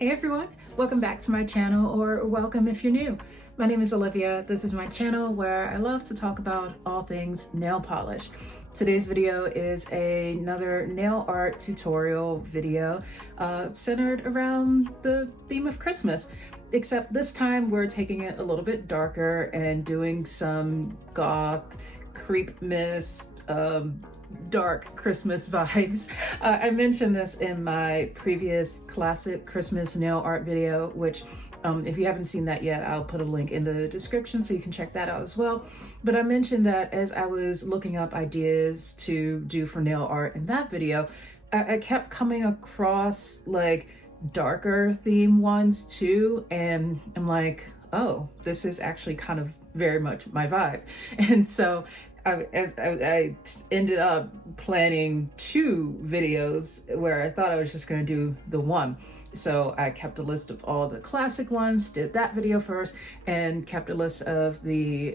Hey everyone, welcome back to my channel, or welcome if you're new. My name is Olivia. This is my channel where I love to talk about all things nail polish. Today's video is another nail art tutorial video centered around the theme of Christmas. Except this time we're taking it a little bit darker and doing some goth, creep mist, dark Christmas vibes. I mentioned this in my previous classic Christmas nail art video, which if you haven't seen that yet, I'll put a link in the description so you can check that out as well. But I mentioned that as I was looking up ideas to do for nail art in that video, I kept coming across like darker theme ones too, and I'm like, oh, this is actually kind of very much my vibe. And so I ended up planning two videos where I thought I was just going to do the one. So I kept a list of all the classic ones, did that video first, and kept a list of the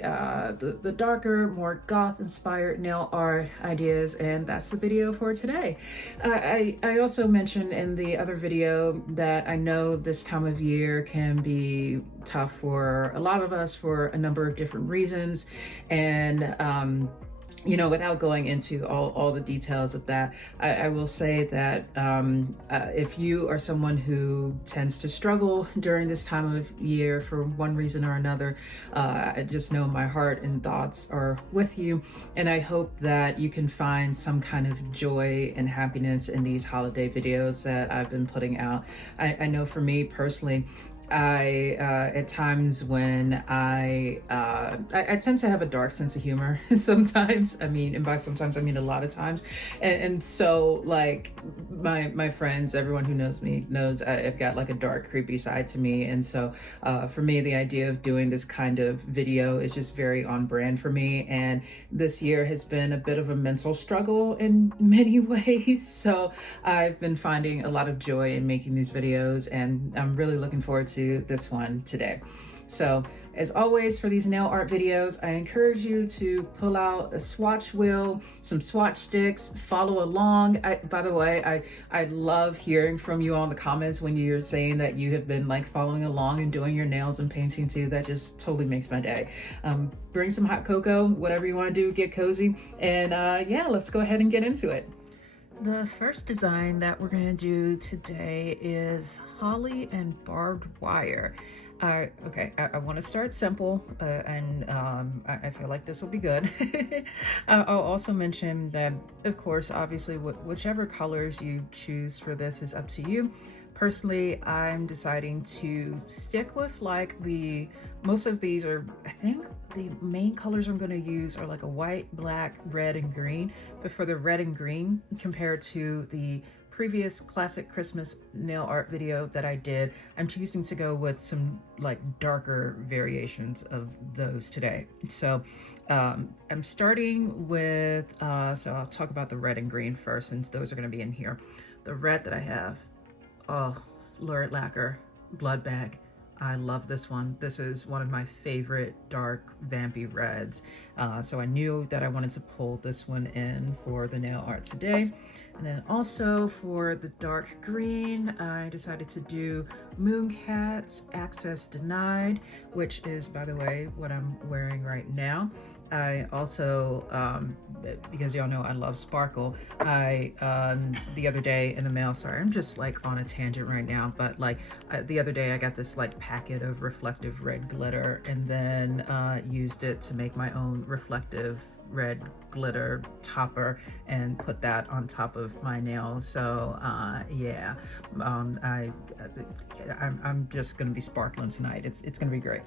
darker, more goth inspired nail art ideas, and that's the video for today. I also mentioned in the other video that I know this time of year can be tough for a lot of us for a number of different reasons, and you know, without going into all the details of that, I will say that if you are someone who tends to struggle during this time of year for one reason or another, I just know my heart and thoughts are with you. And I hope that you can find some kind of joy and happiness in these holiday videos that I've been putting out. I know for me personally, at times when I tend to have a dark sense of humor sometimes. I mean, and by sometimes I mean a lot of times. And so like my friends, everyone who knows me knows I've got like a dark, creepy side to me. And so for me, the idea of doing this kind of video is just very on brand for me. And this year has been a bit of a mental struggle in many ways. So I've been finding a lot of joy in making these videos, and I'm really looking forward to this one today. So as always, for these nail art videos, I encourage you to pull out a swatch wheel, some swatch sticks, follow along. By the way, I love hearing from you on the comments when you're saying that you have been like following along and doing your nails and painting too. That just totally makes my day. Bring some hot cocoa, whatever you want to do, get cozy. And yeah, let's go ahead and get into it. The first design that we're going to do today is holly and barbed wire. Okay, I want to start simple, and I feel like this will be good. I'll also mention that, of course, obviously, whichever colors you choose for this is up to you. Personally, I'm deciding to stick with like most of these are, I think the main colors I'm going to use are like a white, black, red, and green. But for the red and green, compared to the previous classic Christmas nail art video that I did, I'm choosing to go with some like darker variations of those today. So I'm starting with, so I'll talk about the red and green first, since those are going to be in here. The red that I have, oh, Lurid Lacquer, Blood Bag. I love this one. This is one of my favorite dark vampy reds. So I knew that I wanted to pull this one in for the nail art today. And then also for the dark green, I decided to do Mooncat's Access Denied, which is, by the way, what I'm wearing right now. I also, because y'all know I love sparkle, the other day in the mail, sorry, I'm just like on a tangent right now, but like the other day I got this like packet of reflective red glitter, and then used it to make my own reflective red glitter topper and put that on top of my nails. So yeah, I'm just gonna be sparkling tonight. It's gonna be great.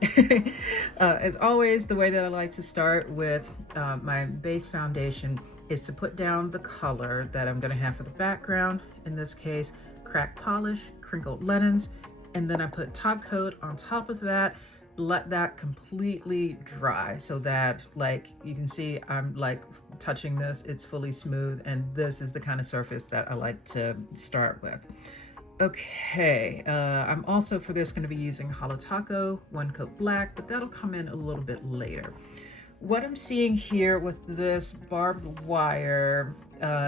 As always, the way that I like to start with my base foundation is to put down the color that I'm gonna have for the background. In this case, cracked polish, crinkled linens, and then I put top coat on top of that. Let that completely dry so that, like, you can see I'm like touching this, it's fully smooth, and this is the kind of surface that I like to start with. Okay, I'm also for this going to be using Holo Taco One Coat Black, but that'll come in a little bit later. What I'm seeing here with this barbed wire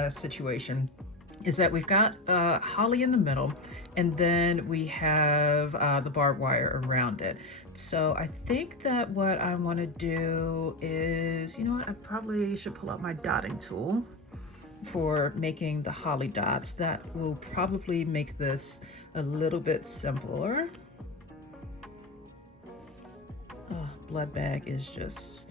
situation is that we've got holly in the middle, and then we have the barbed wire around it. So I think that what I want to do is, you know what, I probably should pull out my dotting tool for making the holly dots. That will probably make this a little bit simpler. Oh, blood bag is just,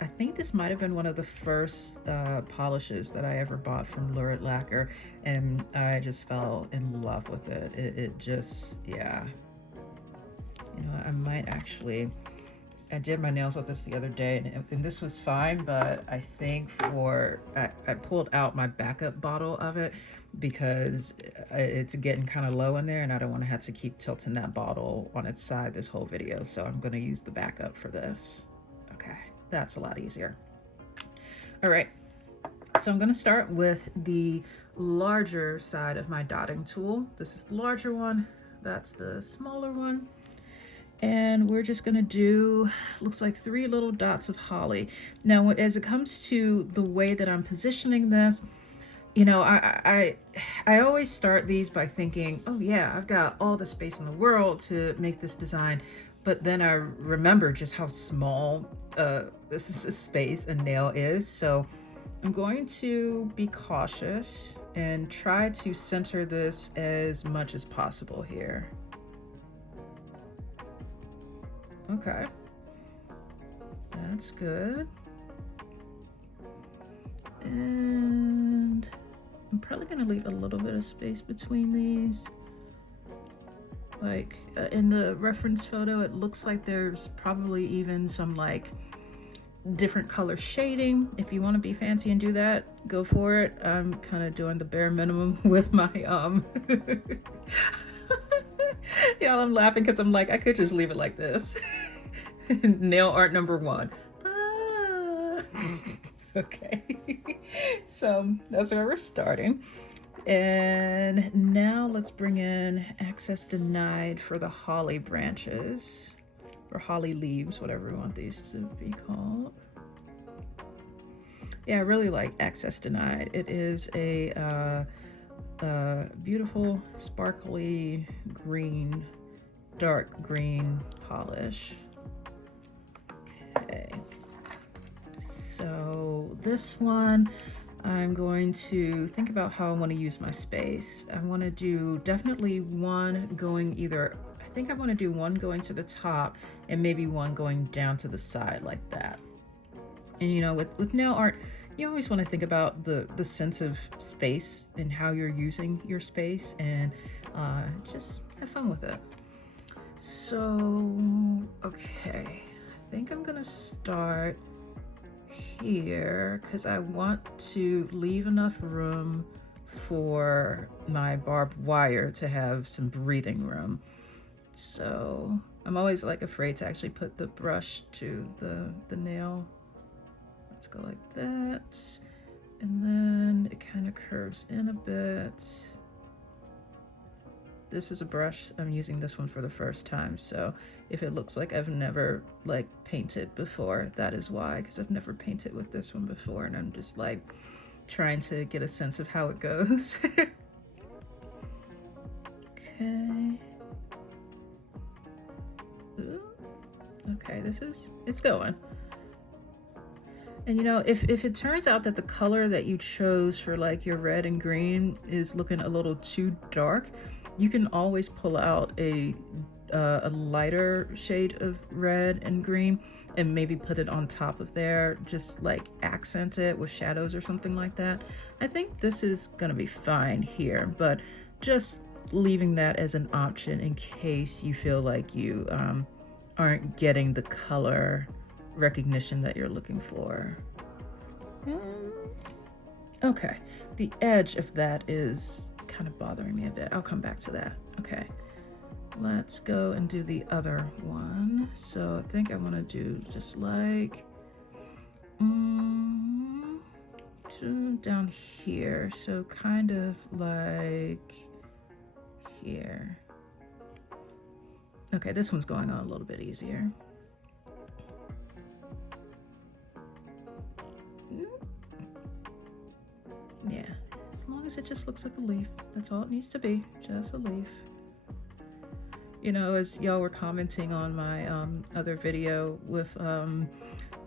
I think this might have been one of the first polishes that I ever bought from Lurid Lacquer, and I just fell in love with it. It just, yeah. You know, I might actually, I did my nails with this the other day, and this was fine, but I think I pulled out my backup bottle of it because it's getting kind of low in there, and I don't want to have to keep tilting that bottle on its side this whole video. So I'm going to use the backup for this. Okay, that's a lot easier. All right, so I'm going to start with the larger side of my dotting tool. This is the larger one, that's the smaller one. And we're just gonna do, looks like 3 little dots of holly. Now, as it comes to the way that I'm positioning this, you know, I always start these by thinking, oh yeah, I've got all the space in the world to make this design. But then I remember just how small this space a nail is. So I'm going to be cautious and try to center this as much as possible here. Okay, that's good. And I'm probably gonna leave a little bit of space between these. Like in the reference photo, it looks like there's probably even some like different color shading. If you want to be fancy and do that, go for it. I'm kind of doing the bare minimum with my yeah, I'm laughing because I'm like, I could just leave it like this. Nail art number 1. Ah. Okay, so that's where we're starting. And now let's bring in access denied for the holly branches, or holly leaves, whatever we want these to be called. Yeah, I really like access denied. It is a beautiful sparkly green, dark green polish. Okay, so this one, I'm going to think about how I want to use my space. I want to do definitely one going either, I think I want to do one going to the top and maybe one going down to the side like that. And you know, with nail art, you always want to think about the sense of space and how you're using your space, and just have fun with it. So, okay, I think I'm gonna start here because I want to leave enough room for my barbed wire to have some breathing room. So I'm always like afraid to actually put the brush to the nail. Let's go like that, and then it kind of curves in a bit. This is a brush, I'm using this one for the first time, so if it looks like I've never like painted before, that is why, because I've never painted with this one before, and I'm just like trying to get a sense of how it goes. Okay. Ooh. Okay, it's going. And you know, if it turns out that the color that you chose for like your red and green is looking a little too dark, you can always pull out a lighter shade of red and green and maybe put it on top of there, just like accent it with shadows or something like that. I think this is gonna be fine here, but just leaving that as an option in case you feel like you aren't getting the color recognition that you're looking for. Okay, the edge of that is kind of bothering me a bit. I'll come back to that. Okay, let's go and do the other one. So I think I want to do just like down here, so kind of like here. Okay, this one's going on a little bit easier. Yeah, as long as it just looks like a leaf. That's all it needs to be, just a leaf. You know, as y'all were commenting on my other video with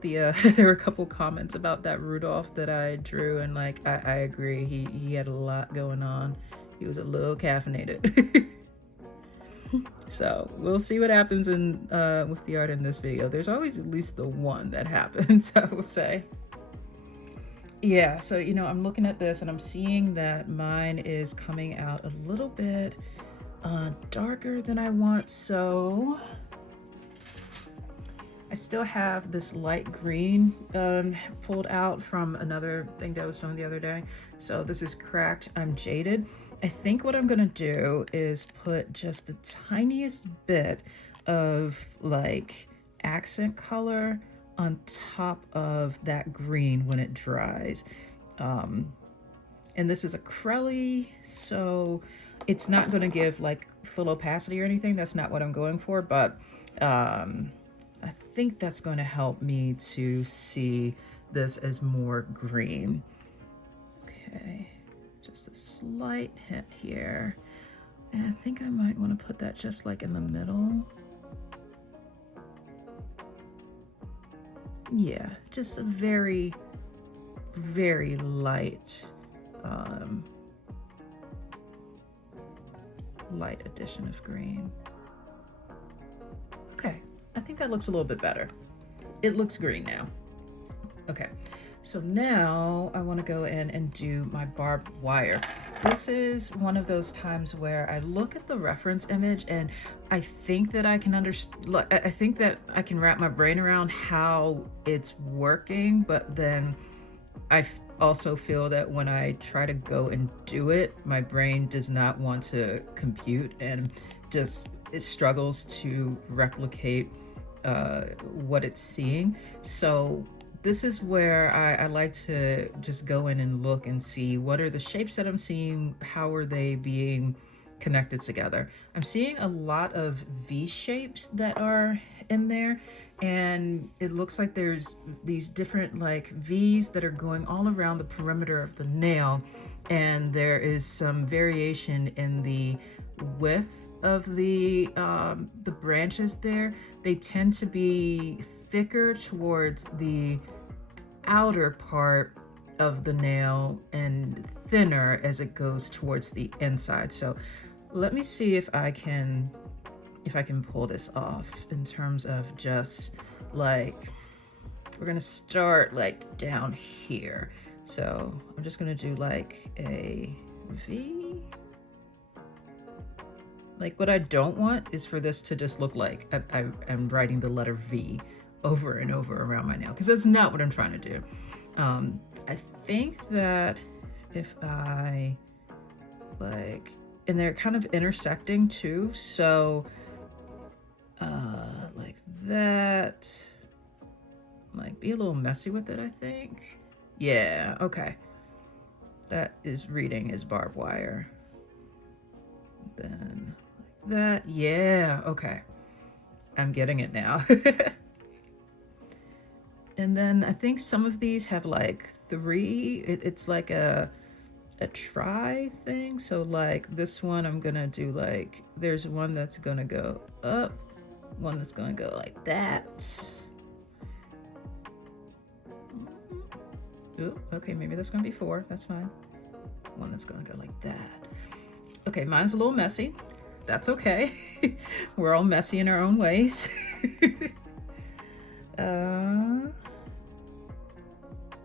there were a couple comments about that Rudolph that I drew, and like I agree, he had a lot going on. He was a little caffeinated. So we'll see what happens in with the art in this video. There's always at least the one that happens, I will say. Yeah, so you know, I'm looking at this and I'm seeing that mine is coming out a little bit darker than I want, so I still have this light green pulled out from another thing that I was doing the other day. So this is cracked. I'm jaded. I think what I'm gonna do is put just the tiniest bit of like accent color on top of that green when it dries. And this is acrylic, so it's not gonna give like full opacity or anything. That's not what I'm going for, but I think that's going to help me to see this as more green. Okay, just a slight hint here. And I think I might want to put that just like in the middle. Yeah, just a very, very light, light addition of green. Okay. I think that looks a little bit better. It looks green now. Okay, so now I want to go in and do my barbed wire. This is one of those times where I look at the reference image and I think that I can understand, I think that I can wrap my brain around how it's working, but then I also feel that when I try to go and do it, my brain does not want to compute and just it struggles to replicate what it's seeing. So this is where I like to just go in and look and see what are the shapes that I'm seeing, how are they being connected together. I'm seeing a lot of V shapes that are in there, and it looks like there's these different like V's that are going all around the perimeter of the nail, and there is some variation in the width of the branches there. They tend to be thicker towards the outer part of the nail and thinner as it goes towards the inside. So let me see if I can pull this off in terms of just like, we're gonna start like down here. So I'm just gonna do like a V. Like what I don't want is for this to just look like I'm writing the letter V over and over around my nail, because that's not what I'm trying to do. I think that if I like, and they're kind of intersecting too, so like that, like be a little messy with it, I think. Yeah, okay. That is reading as barbed wire. Then like that, yeah, okay. I'm getting it now. And then I think some of these have like three, it's like a try thing. So like this one, I'm gonna do like, there's one that's gonna go up, one that's gonna go like that. Ooh, okay, maybe that's gonna be 4, that's fine. One that's gonna go like that. Okay, mine's a little messy. That's okay. We're all messy in our own ways.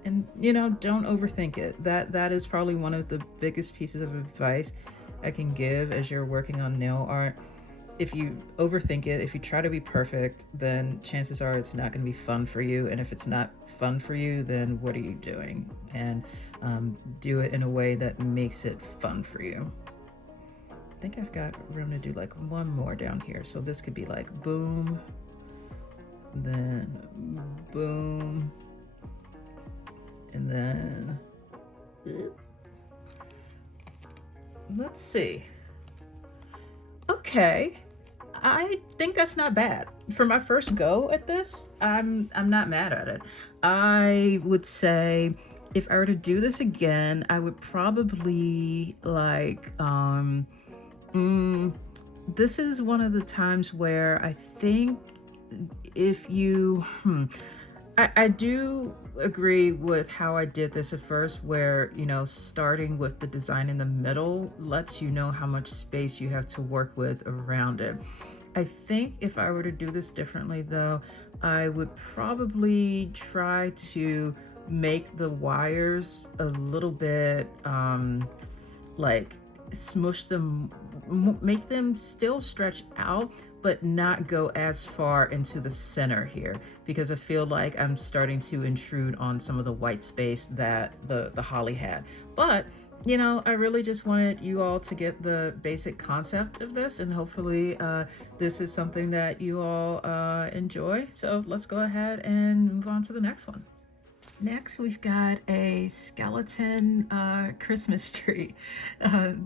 And you know, don't overthink it. That is probably one of the biggest pieces of advice I can give as you're working on nail art. If you overthink it, if you try to be perfect, then chances are it's not going to be fun for you. And if it's not fun for you, then what are you doing? And do it in a way that makes it fun for you. I think I've got room to do like one more down here. So this could be like boom, then boom, and then let's see. Okay, I think that's not bad. For my first go at this, I'm not mad at it. I would say if I were to do this again, I would probably like, this is one of the times where I think if you, I do agree with how I did this at first, where, you know, starting with the design in the middle lets you know how much space you have to work with around it. I think if I were to do this differently though, I would probably try to make the wires a little bit like smush them, make them still stretch out, but not go as far into the center here, because I feel like I'm starting to intrude on some of the white space that the holly had. But you know, I really just wanted you all to get the basic concept of this, and hopefully this is something that you all enjoy. So let's go ahead and move on to the next one. Next, we've got a skeleton Christmas tree.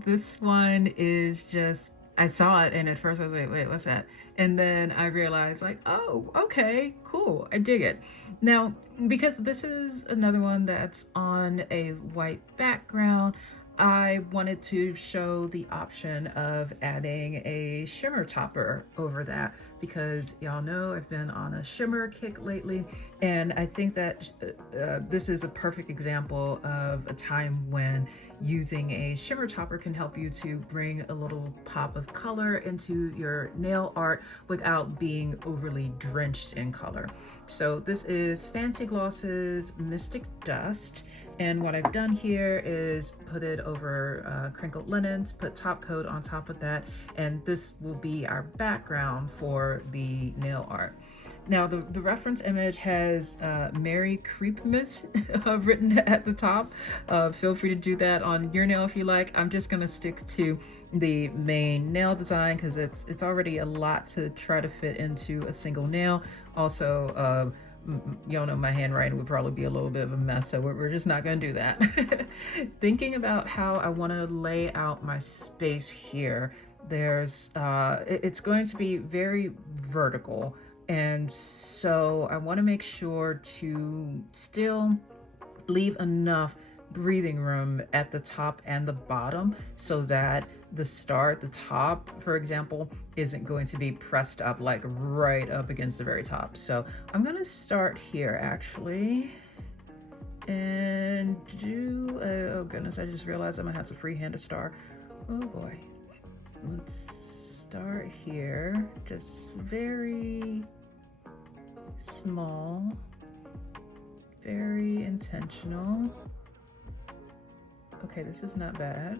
This one is just, I saw it and at first I was like, wait, what's that? And then I realized like, oh, okay, cool, I dig it. Now, because this is another one that's on a white background, I wanted to show the option of adding a shimmer topper over that, because y'all know I've been on a shimmer kick lately, and I think that this is a perfect example of a time when using a shimmer topper can help you to bring a little pop of color into your nail art without being overly drenched in color. So this is Fancy Gloss's Mystic Dust. And what I've done here is put it over crinkled linens, put top coat on top of that, and this will be our background for the nail art. Now the reference image has Merry Creepmas written at the top. Feel free to do that on your nail if you like. I'm just gonna stick to the main nail design because it's already a lot to try to fit into a single nail. Also, y'all know my handwriting would probably be a little bit of a mess, so we're just not going to do that. Thinking about how I want to lay out my space here, there's it's going to be very vertical, and so I want to make sure to still leave enough breathing room at the top and the bottom so that the star at the top, for example, isn't going to be pressed up like right up against the very top. So I'm gonna start here actually and do oh goodness, I just realized I'm gonna have to freehand a star. Oh boy. Let's start here, just very small, very intentional. Okay, this is not bad.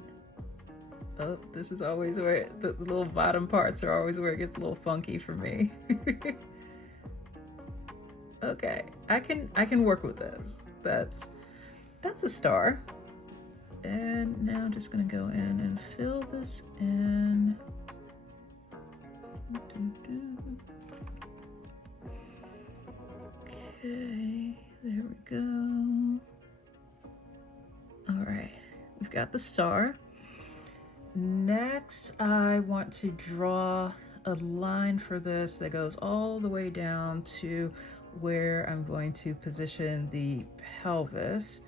Oh, this is always where the little bottom parts are always where it gets a little funky for me. Okay, I can work with this. That's a star. And now I'm just gonna go in and fill this in. Okay, there we go. All right, we've got the star. Next, I want to draw a line for this that goes all the way down to where I'm going to position the pelvis,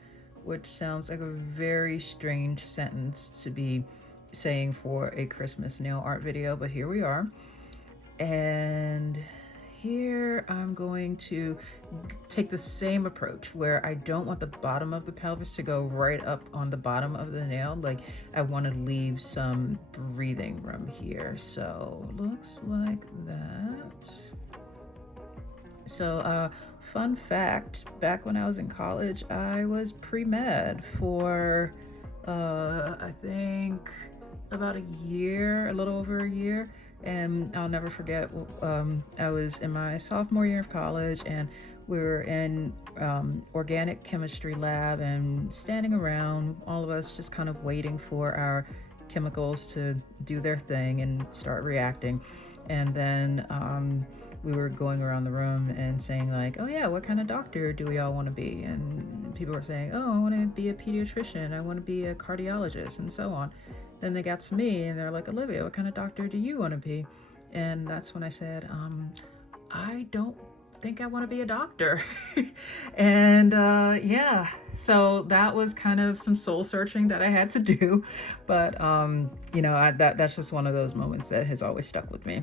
which sounds like a very strange sentence to be saying for a Christmas nail art video, but here we are. And here I'm going to take the same approach where I don't want the bottom of the pelvis to go right up on the bottom of the nail. Like I want to leave some breathing room here. So looks like that. So fun fact, back when I was in college, I was pre-med for I think about a year, a little over a year. And I'll never forget, I was in my sophomore year of college and we were in organic chemistry lab and standing around, all of us just kind of waiting for our chemicals to do their thing and start reacting. And then we were going around the room and saying like, oh yeah, what kind of doctor do we all want to be? And people were saying, oh, I want to be a pediatrician, I want to be a cardiologist, and so on. Then they got to me and they're like, Olivia, what kind of doctor do you want to be? And that's when I said, I don't think I want to be a doctor. And yeah, So that was kind of some soul searching that I had to do. But, you know, that's just one of those moments that has always stuck with me.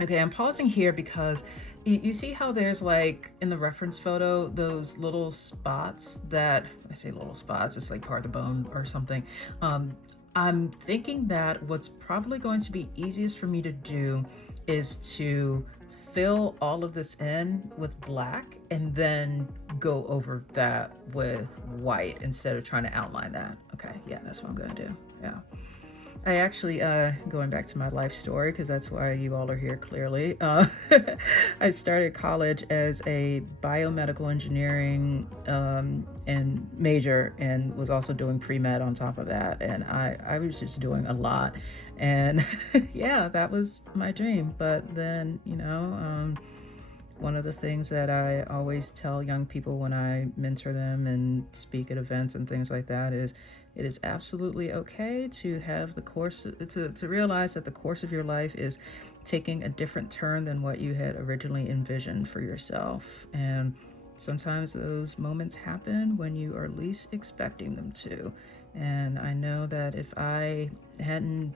Okay, I'm pausing here because you see how there's like in the reference photo, those little spots that, I say little spots, it's like part of the bone or something. I'm thinking that what's probably going to be easiest for me to do is to fill all of this in with black and then go over that with white instead of trying to outline that. Okay, yeah, that's what I'm gonna do, yeah. I actually, going back to my life story, because that's why you all are here clearly, I started college as a biomedical engineering and major, and was also doing pre-med on top of that. And I was just doing a lot. And yeah, that was my dream. But then, you know, one of the things that I always tell young people when I mentor them and speak at events and things like that is, it is absolutely okay to have the course, to realize that the course of your life is taking a different turn than what you had originally envisioned for yourself. And sometimes those moments happen when you are least expecting them to. And I know that if I hadn't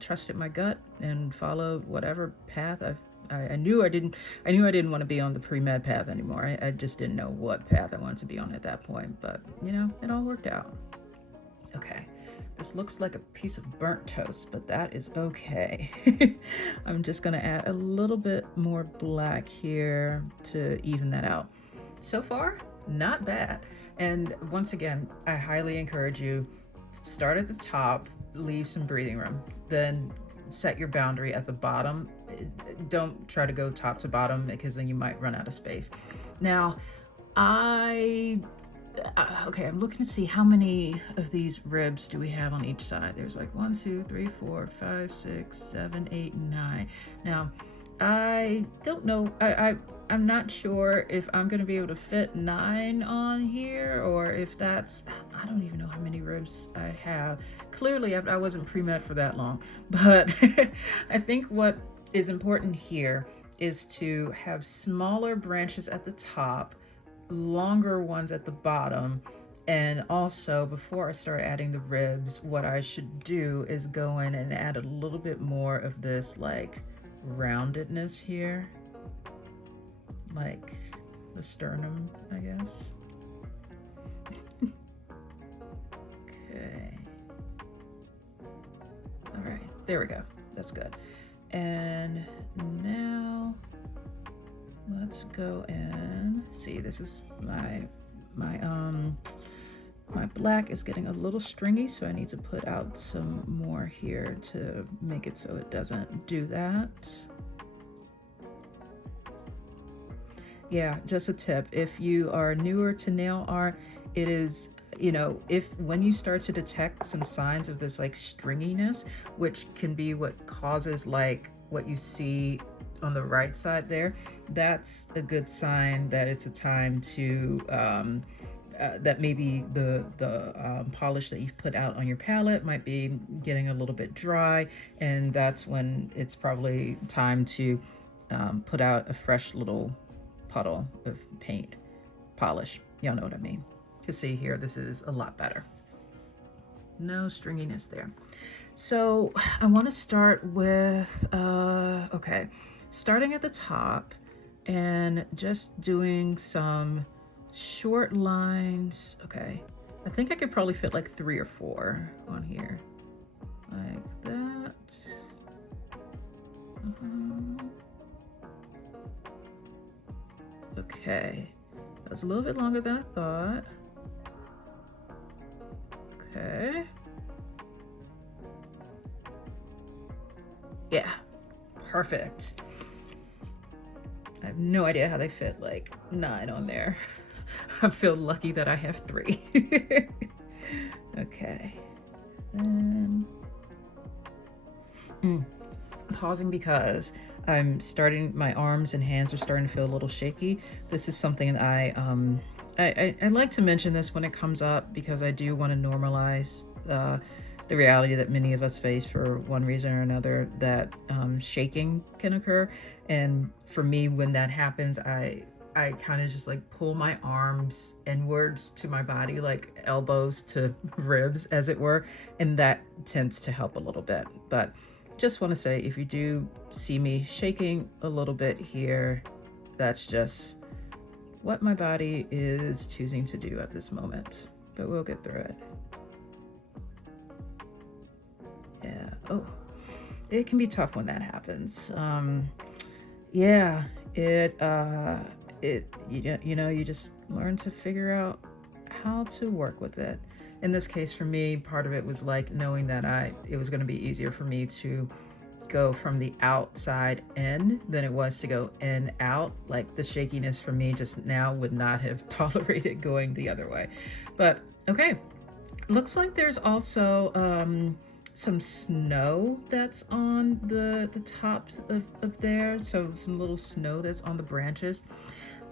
trusted my gut and followed whatever path I knew I didn't want to be on the pre-med path anymore. I just didn't know what path I wanted to be on at that point, but you know, it all worked out. Okay, this looks like a piece of burnt toast, but that is okay. I'm just gonna add a little bit more black here to even that out. So far, not bad. And once again, I highly encourage you, start at the top, leave some breathing room, then set your boundary at the bottom. Don't try to go top to bottom because then you might run out of space. Now, okay, I'm looking to see how many of these ribs do we have on each side. There's like 1, 2, 3, 4, 5, 6, 7, 8, 9. Now, I don't know. I'm not sure if I'm going to be able to fit 9 on here, or if that's, I don't even know how many ribs I have. Clearly, I wasn't pre-med for that long, but I think what is important here is to have smaller branches at the top, longer ones at the bottom. And also, before I start adding the ribs, what I should do is go in and add a little bit more of this like roundedness here, like the sternum, I guess. Okay, all right, there we go, that's good. And now let's go and see, this is my black is getting a little stringy, so I need to put out some more here to make it so it doesn't do that. Yeah, just a tip. If you are newer to nail art, it is, you know, when you start to detect some signs of this like stringiness, which can be what causes like what you see on the right side there, that's a good sign that it's a time to that maybe the polish that you've put out on your palette might be getting a little bit dry, and that's when it's probably time to put out a fresh little puddle of paint polish. Y'all know what I mean. You see here, this is a lot better. No stringiness there. So I want to start with okay, starting at the top and just doing some short lines. Okay, I think I could probably fit like 3 or 4 on here, like that. Okay, that's a little bit longer than I thought. Okay, yeah, perfect. I have no idea how they fit like 9 on there. I feel lucky that I have 3. Okay, and pausing because I'm starting, my arms and hands are starting to feel a little shaky. This is something that I like to mention this when it comes up, because I do want to normalize the reality that many of us face for one reason or another, that shaking can occur. And for me, when that happens, I I kind of just like pull my arms inwards to my body, like elbows to ribs, as it were, and that tends to help a little bit. But just want to say, if you do see me shaking a little bit here, that's just what my body is choosing to do at this moment. But we'll get through it. Yeah. Oh, it can be tough when that happens. Yeah, you just learn to figure out how to work with it. In this case, for me, part of it was like knowing that it was going to be easier for me to go from the outside in than it was to go in out. Like the shakiness for me just now would not have tolerated going the other way. But okay, looks like there's also some snow that's on the tops of there. So some little snow that's on the branches.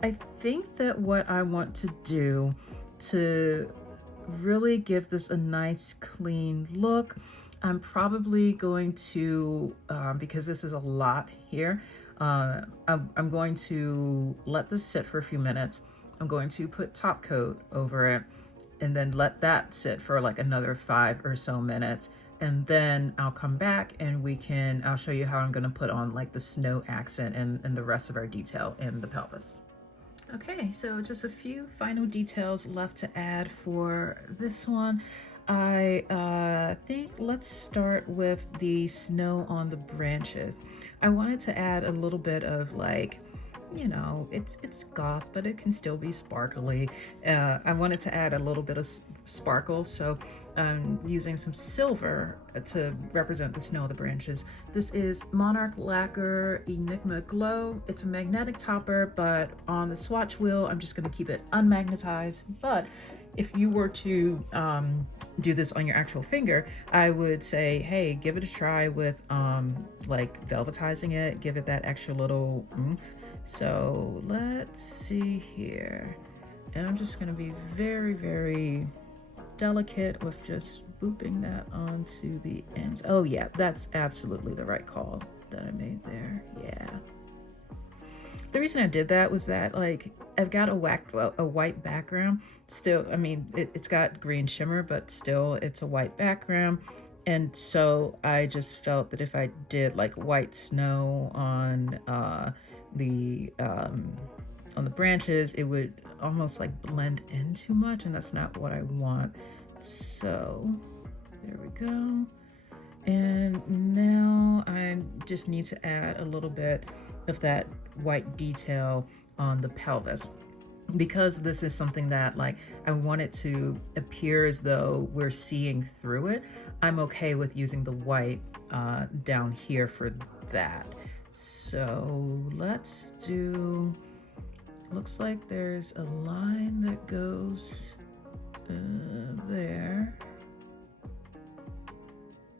I think that what I want to do to really give this a nice clean look, I'm probably going to, because this is a lot here, I'm going to let this sit for a few minutes. I'm going to put top coat over it and then let that sit for like another 5 or so minutes. And then I'll come back and I'll show you how I'm gonna put on like the snow accent and the rest of our detail in the pelvis. Okay, so just a few final details left to add for this one. I think let's start with the snow on the branches. I wanted to add a little bit of like, you know, it's goth, but it can still be sparkly. I wanted to add a little bit of sparkle, so I'm using some silver to represent the snow of the branches. This is Monarch Lacquer Enigma Glow. It's a magnetic topper, but on the swatch wheel, I'm just gonna keep it unmagnetized. But if you were to do this on your actual finger, I would say, hey, give it a try with like velvetizing it, give it that extra little oomph. So let's see here. And I'm just gonna be very, very delicate with just booping that onto the ends. Oh yeah, that's absolutely the right call that I made there. Yeah. The reason I did that was that like I've got a white background. Still, I mean, it's got green shimmer, but still it's a white background. And so I just felt that if I did like white snow on the branches, it would almost like blend in too much, and that's not what I want. So there we go. And now I just need to add a little bit of that white detail on the pelvis, because this is something that like I want it to appear as though we're seeing through it. I'm okay with using the white down here for that. So let's do, looks like there's a line that goes there,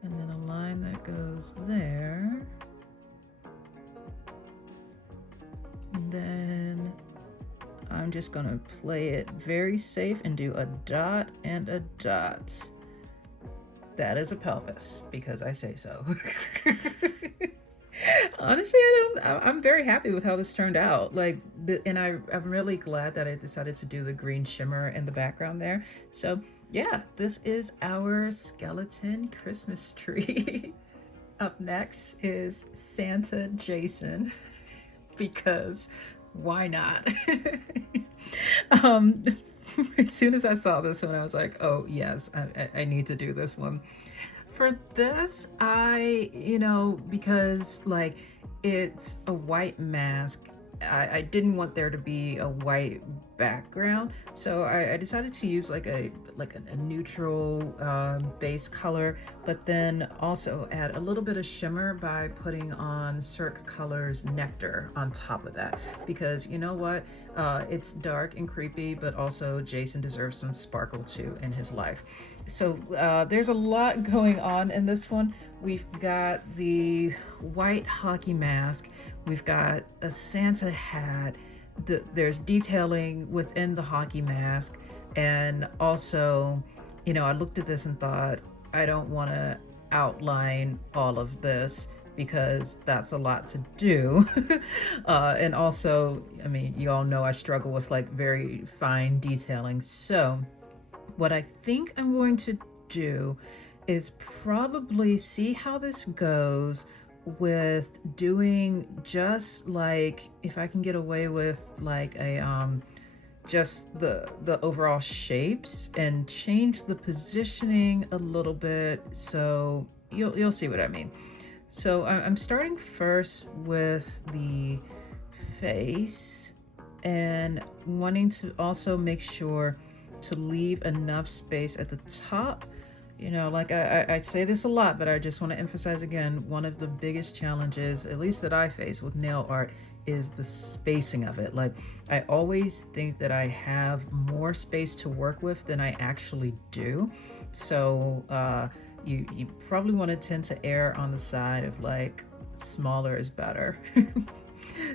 and then a line that goes there, and then I'm just gonna play it very safe and do a dot and a dot. That is a pelvis, because I say so. Honestly, I'm very happy with how this turned out. Like, and I'm really glad that I decided to do the green shimmer in the background there. So yeah, this is our skeleton Christmas tree. Up next is Santa Jason, because why not? As soon as I saw this one, I was like, oh yes, I need to do this one. For this, because like it's a white mask, I didn't want there to be a white background, so I decided to use like a neutral base color, but then also add a little bit of shimmer by putting on Cirque Colors Nectar on top of that, because you know what, it's dark and creepy, but also Jason deserves some sparkle too in his life. So there's a lot going on in this one. We've got the white hockey mask, we've got a Santa hat, there's detailing within the hockey mask, and also, I looked at this and thought, I don't want to outline all of this because that's a lot to do. And also, I mean, you all know I struggle with like very fine detailing. So what I think I'm going to do is probably see how this goes with doing just like, if I can get away with like a just the overall shapes and change the positioning a little bit, so you'll see what I mean. So I'm starting first with the face and wanting to also make sure to leave enough space at the top. You know, like I say this a lot, but I just want to emphasize again, one of the biggest challenges, at least that I face with nail art, is the spacing of it. Like, I always think that I have more space to work with than I actually do. So you probably want to tend to err on the side of like smaller is better.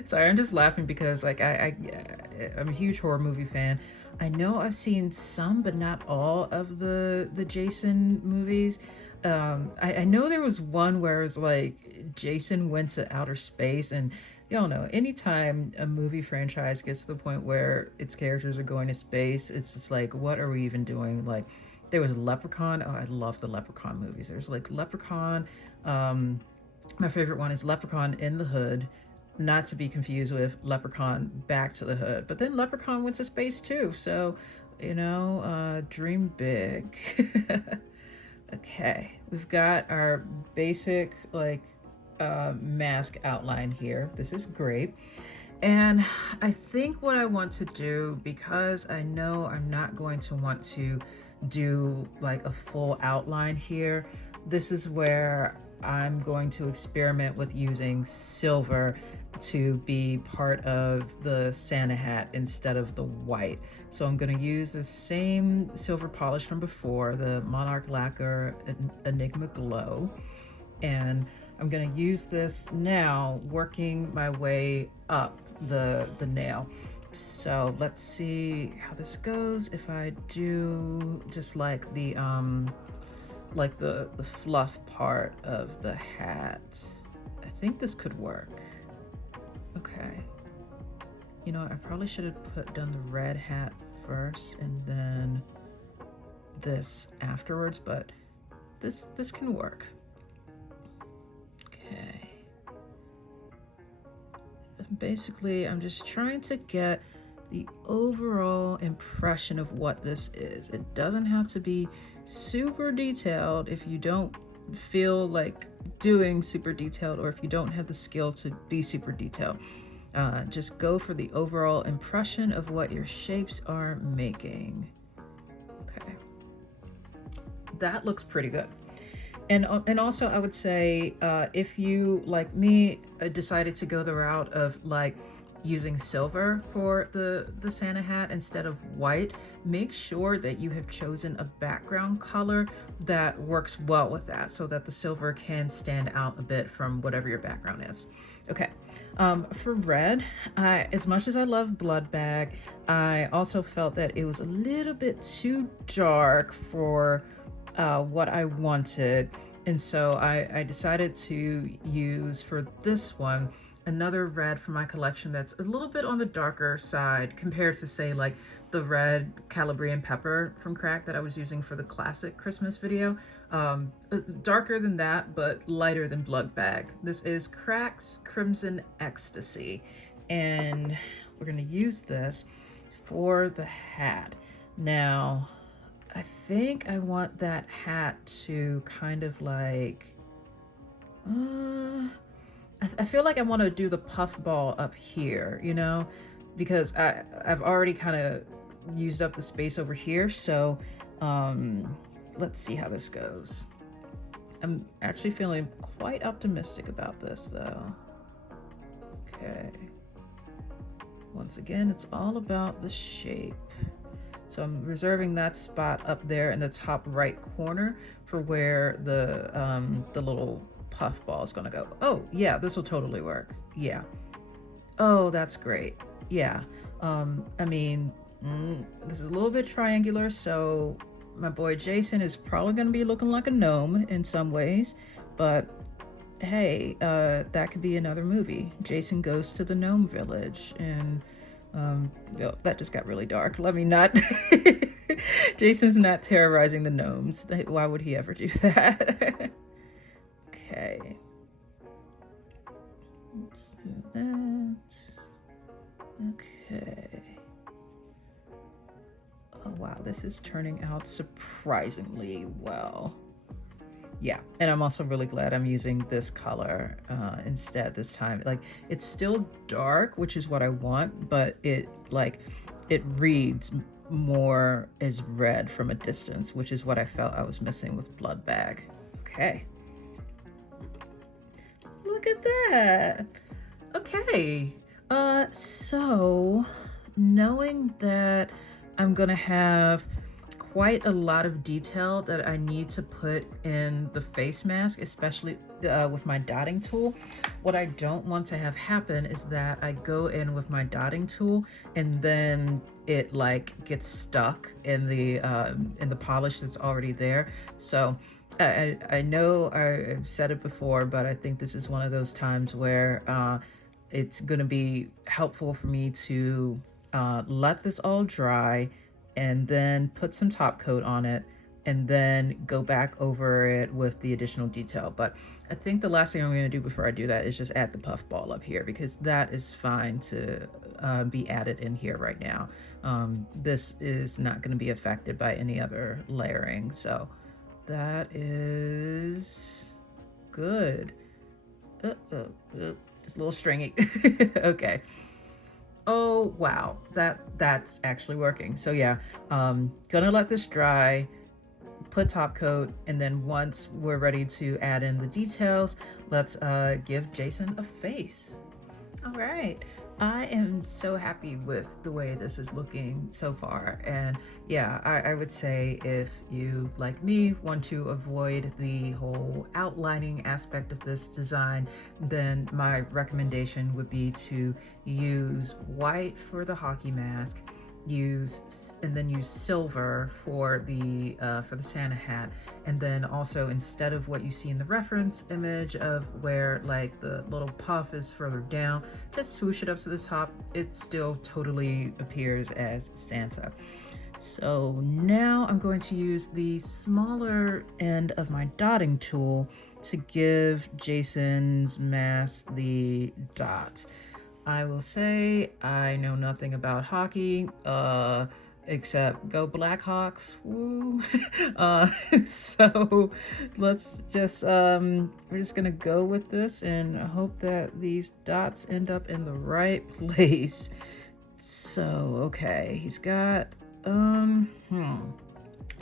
Sorry, I'm just laughing because like I'm a huge horror movie fan. I know I've seen some, but not all of the Jason movies. I know there was one where it was like Jason went to outer space, and you don't know, anytime a movie franchise gets to the point where its characters are going to space, it's just like, what are we even doing? Like, there was Leprechaun. Oh, I love the Leprechaun movies. There's like Leprechaun. My favorite one is Leprechaun in the Hood, not to be confused with Leprechaun Back to the Hood. But then Leprechaun went to space too. So, you know, dream big. Okay, we've got our basic like mask outline here. This is great. And I think what I want to do, because I know I'm not going to want to do like a full outline here, this is where I'm going to experiment with using silver to be part of the Santa hat instead of the white. So I'm going to use the same silver polish from before, the Monarch Lacquer Enigma Glow, and I'm going to use this now, working my way up the nail. So let's see how this goes if I do just like the fluff part of the hat. I think this could work. Okay. You know, I probably should have done the red hat first and then this afterwards, but this can work. Okay. Basically, I'm just trying to get the overall impression of what this is. It doesn't have to be super detailed if you don't feel like doing super detailed, or if you don't have the skill to be super detailed. Just go for the overall impression of what your shapes are making. Okay. That looks pretty good. And also I would say, if you, like me, decided to go the route of like using silver for the Santa hat instead of white, make sure that you have chosen a background color that works well with that, so that the silver can stand out a bit from whatever your background is. Okay, for red, as much as I love Blood Bag, I also felt that it was a little bit too dark for what I wanted, and so I decided to use for this one another red from my collection that's a little bit on the darker side compared to, say, like the red Calabrian pepper from Crack that I was using for the classic Christmas video. Darker than that, but lighter than Blood Bag. This is Crack's Crimson Ecstasy, and we're gonna use this for the hat. Now, I think I want that hat to kind of like, I feel like I want to do the puff ball up here, you know, because I've already kind of used up the space over here. So let's see how this goes. I'm actually feeling quite optimistic about this though. Okay. Once again, it's all about the shape. So I'm reserving that spot up there in the top right corner for where the little puff ball is gonna go. Oh yeah, this will totally work. Yeah. Oh, that's great. Yeah. I mean, this is a little bit triangular, so my boy Jason is probably gonna be looking like a gnome in some ways, but hey, that could be another movie. Jason goes to the gnome village, and oh, that just got really dark. Let me not. Jason's not terrorizing the gnomes. Why would he ever do that? Okay. Let's do that. Okay. Oh wow, this is turning out surprisingly well. Yeah, and I'm also really glad I'm using this color instead this time. Like, it's still dark, which is what I want, but it reads more as red from a distance, which is what I felt I was missing with Blood Bag. Okay. Look at that. Okay. So knowing that I'm gonna have quite a lot of detail that I need to put in the face mask, especially with my dotting tool. What I don't want to have happen is that I go in with my dotting tool and then it like gets stuck in the polish that's already there. So I know I've said it before, but I think this is one of those times where it's gonna be helpful for me to let this all dry and then put some top coat on it and then go back over it with the additional detail. But I think the last thing I'm gonna do before I do that is just add the puff ball up here, because that is fine to be added in here right now. This is not gonna be affected by any other layering. So that is good. Just a little stringy. Okay. Oh wow, that's actually working. So yeah, gonna let this dry, put top coat, and then once we're ready to add in the details, let's give Jason a face. All right, I am so happy with the way this is looking so far. And yeah, I would say if you, like me, want to avoid the whole outlining aspect of this design, then my recommendation would be to use white for the hockey mask, and then use silver for the Santa hat, and then also, instead of what you see in the reference image of where like the little puff is further down, just swoosh it up to the top. It still totally appears as Santa. So now I'm going to use the smaller end of my dotting tool to give Jason's mask the dots. I will say I know nothing about hockey, except go Blackhawks, woo. So let's just, we're just gonna go with this and hope that these dots end up in the right place. So, okay, he's got,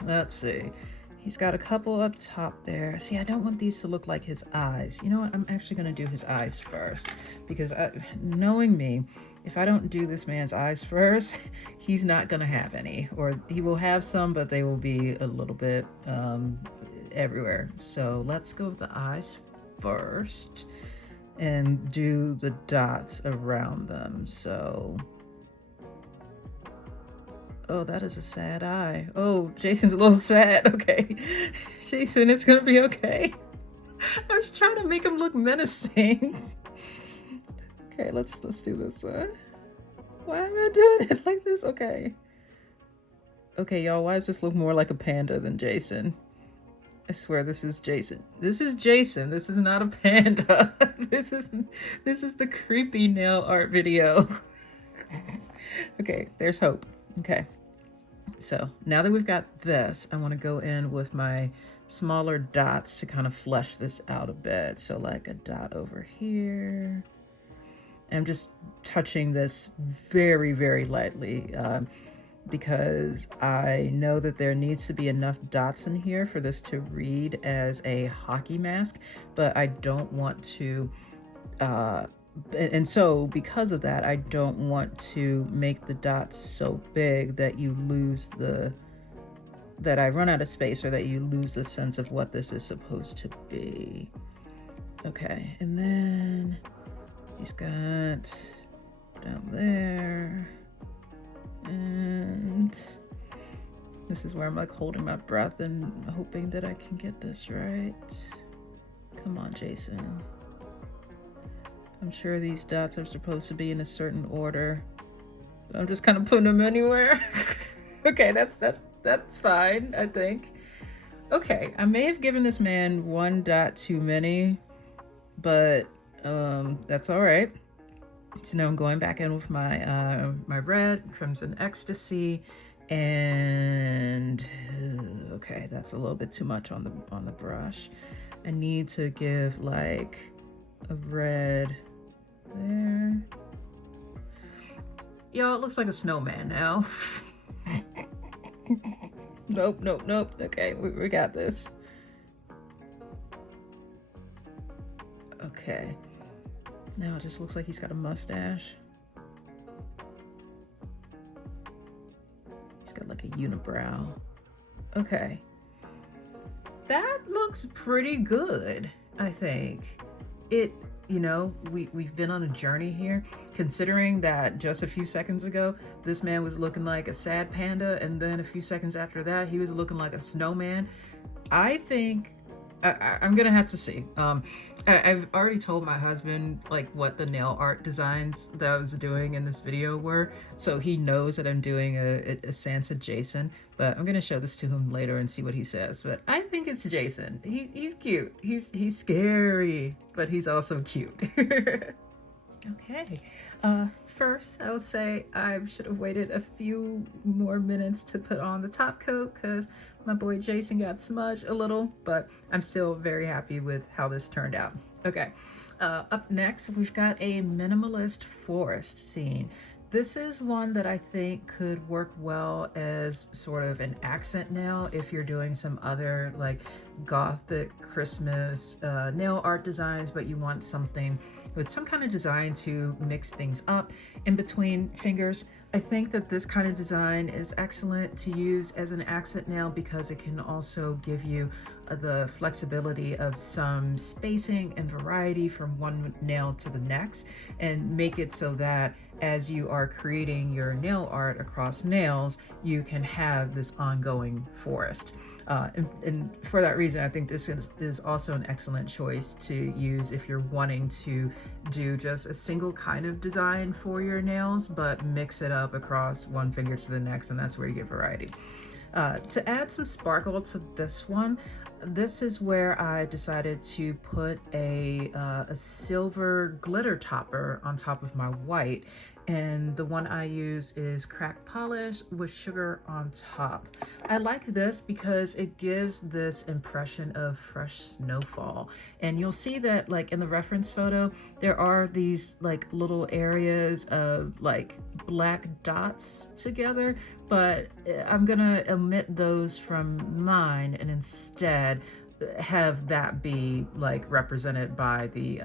let's see. He's got a couple up top there. See, I don't want these to look like his eyes. You know what? I'm actually going to do his eyes first, because knowing me, if I don't do this man's eyes first, he's not going to have any, or he will have some, but they will be a little bit everywhere. So let's go with the eyes first and do the dots around them. So, oh, that is a sad eye. Oh, Jason's a little sad. Okay. Jason, it's gonna be okay. I was trying to make him look menacing. Okay, let's do this. Why am I doing it like this? Okay. Okay, y'all, why does this look more like a panda than Jason? I swear this is Jason. This is Jason. This is not a panda. This is the creepy nail art video. Okay, there's hope. Okay, so now that we've got this, I want to go in with my smaller dots to kind of flesh this out a bit. So like a dot over here. I'm just touching this very, very lightly because I know that there needs to be enough dots in here for this to read as a hockey mask, but I don't want to and so because of that, I don't want to make the dots so big that you lose that I run out of space, or that you lose the sense of what this is supposed to be. Okay, and then he's got down there, and this is where I'm like holding my breath and hoping that I can get this right. Come on, Jason. I'm sure these dots are supposed to be in a certain order. But I'm just kind of putting them anywhere. Okay, that's fine, I think. Okay, I may have given this man 1 dot too many, but that's all right. So now I'm going back in with my my red, Crimson Ecstasy, and okay, that's a little bit too much on the brush. I need to give like a red there. Yo, it looks like a snowman now. Nope. Okay, we got this. Okay. Now it just looks like he's got a mustache. He's got like a unibrow. Okay. That looks pretty good, I think. You know, we've been on a journey here, considering that just a few seconds ago, this man was looking like a sad panda, and then a few seconds after that, he was looking like a snowman. I think I'm gonna have to see. I've already told my husband like what the nail art designs that I was doing in this video were, so he knows that I'm doing a Sansa Jason, but I'm gonna show this to him later and see what he says. But I think it's Jason. He's cute. He's scary, but he's also cute. Okay. First, I would say I should have waited a few more minutes to put on the top coat because my boy Jason got smudged a little, but I'm still very happy with how this turned out. Okay, up next, we've got a minimalist forest scene. This is one that I think could work well as sort of an accent nail if you're doing some other like Gothic Christmas nail art designs, but you want something with some kind of design to mix things up in between fingers. I think that this kind of design is excellent to use as an accent nail because it can also give you the flexibility of some spacing and variety from one nail to the next, and make it so that as you are creating your nail art across nails, you can have this ongoing forest. And for that reason, I think this is also an excellent choice to use if you're wanting to do just a single kind of design for your nails, but mix it up across one finger to the next, and that's where you get variety. To add some sparkle to this one, this is where I decided to put a silver glitter topper on top of my white, and the one I use is cracked polish with sugar on top. I like this because it gives this impression of fresh snowfall, and you'll see that like in the reference photo there are these like little areas of like black dots together, but I'm gonna omit those from mine and instead have that be like represented by the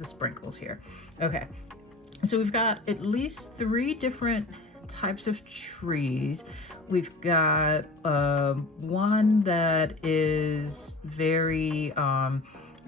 sprinkles here. Okay, so we've got at least 3 different types of trees. We've got one that is very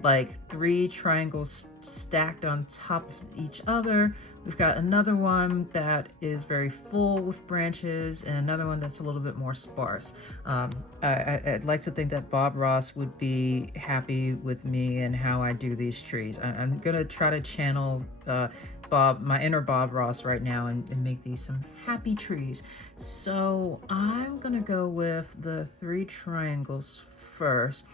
like 3 triangles stacked on top of each other. We've got another one that is very full with branches, and another one that's a little bit more sparse. I'd like to think that Bob Ross would be happy with me and how I do these trees. I'm gonna try to channel my inner Bob Ross right now and make these some happy trees. So I'm gonna go with the 3 triangles first.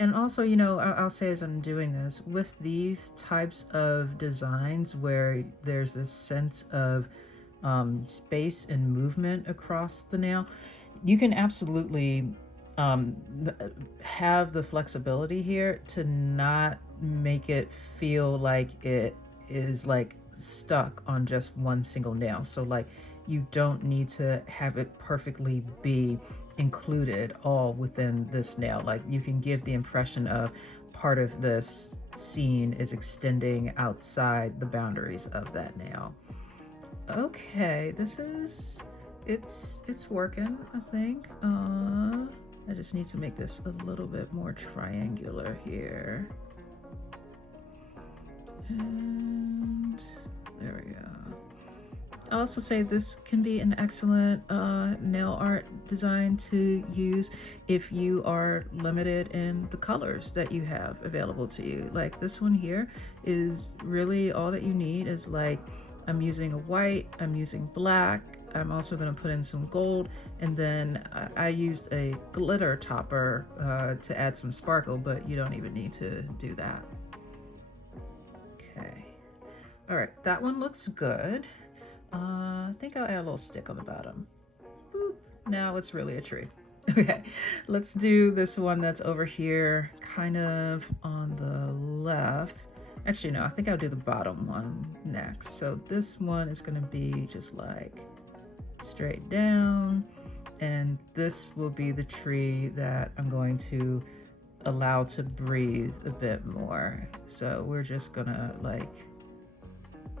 And also, you know, I'll say as I'm doing this, with these types of designs where there's this sense of space and movement across the nail, you can absolutely have the flexibility here to not make it feel like it is like stuck on just one single nail. So like you don't need to have it perfectly be included all within this nail. Like you can give the impression of part of this scene is extending outside the boundaries of that nail. Okay, it's working, I think. I just need to make this a little bit more triangular here. And there we go. I'll also say this can be an excellent nail art design to use if you are limited in the colors that you have available to you. Like this one here is really all that you need is like, I'm using a white, I'm using black, I'm also going to put in some gold, and then I used a glitter topper to add some sparkle, but you don't even need to do that. Okay. All right, that one looks good. I think I'll add a little stick on the bottom. Boop. Now it's really a tree. Okay, let's do this one that's over here, kind of on the left. Actually, no, I think I'll do the bottom one next. So this one is gonna be just like straight down, and this will be the tree that I'm going to allow to breathe a bit more. So we're just gonna like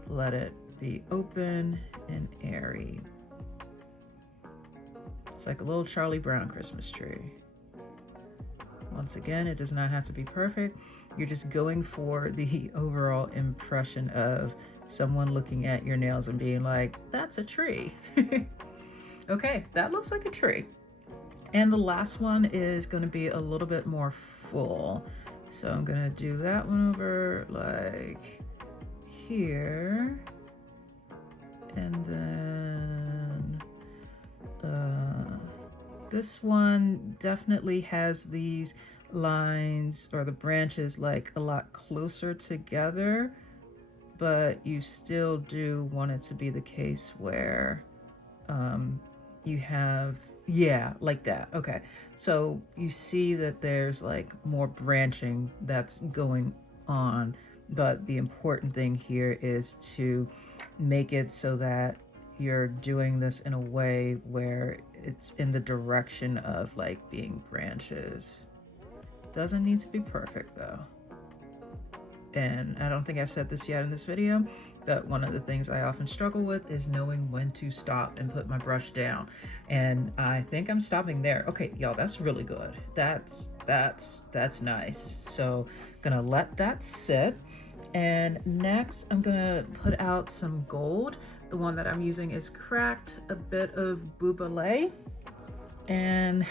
let it be open and airy. It's like a little Charlie Brown Christmas tree. Once again, it does not have to be perfect. You're just going for the overall impression of someone looking at your nails and being like, that's a tree. Okay, that looks like a tree. And the last one is going to be a little bit more full. So I'm going to do that one over like here. And then this one definitely has these lines or the branches like a lot closer together, but you still do want it to be the case where you have, yeah, like that. Okay, so you see that there's like more branching that's going on, but the important thing here is to make it so that you're doing this in a way where it's in the direction of like being branches. Doesn't need to be perfect though. And I don't think I've said this yet in this video, but one of the things I often struggle with is knowing when to stop and put my brush down. And I think I'm stopping there. Okay, y'all, that's really good. That's nice. So gonna let that sit. And next I'm gonna put out some gold. The one that I'm using is cracked, a bit of Bubalé. And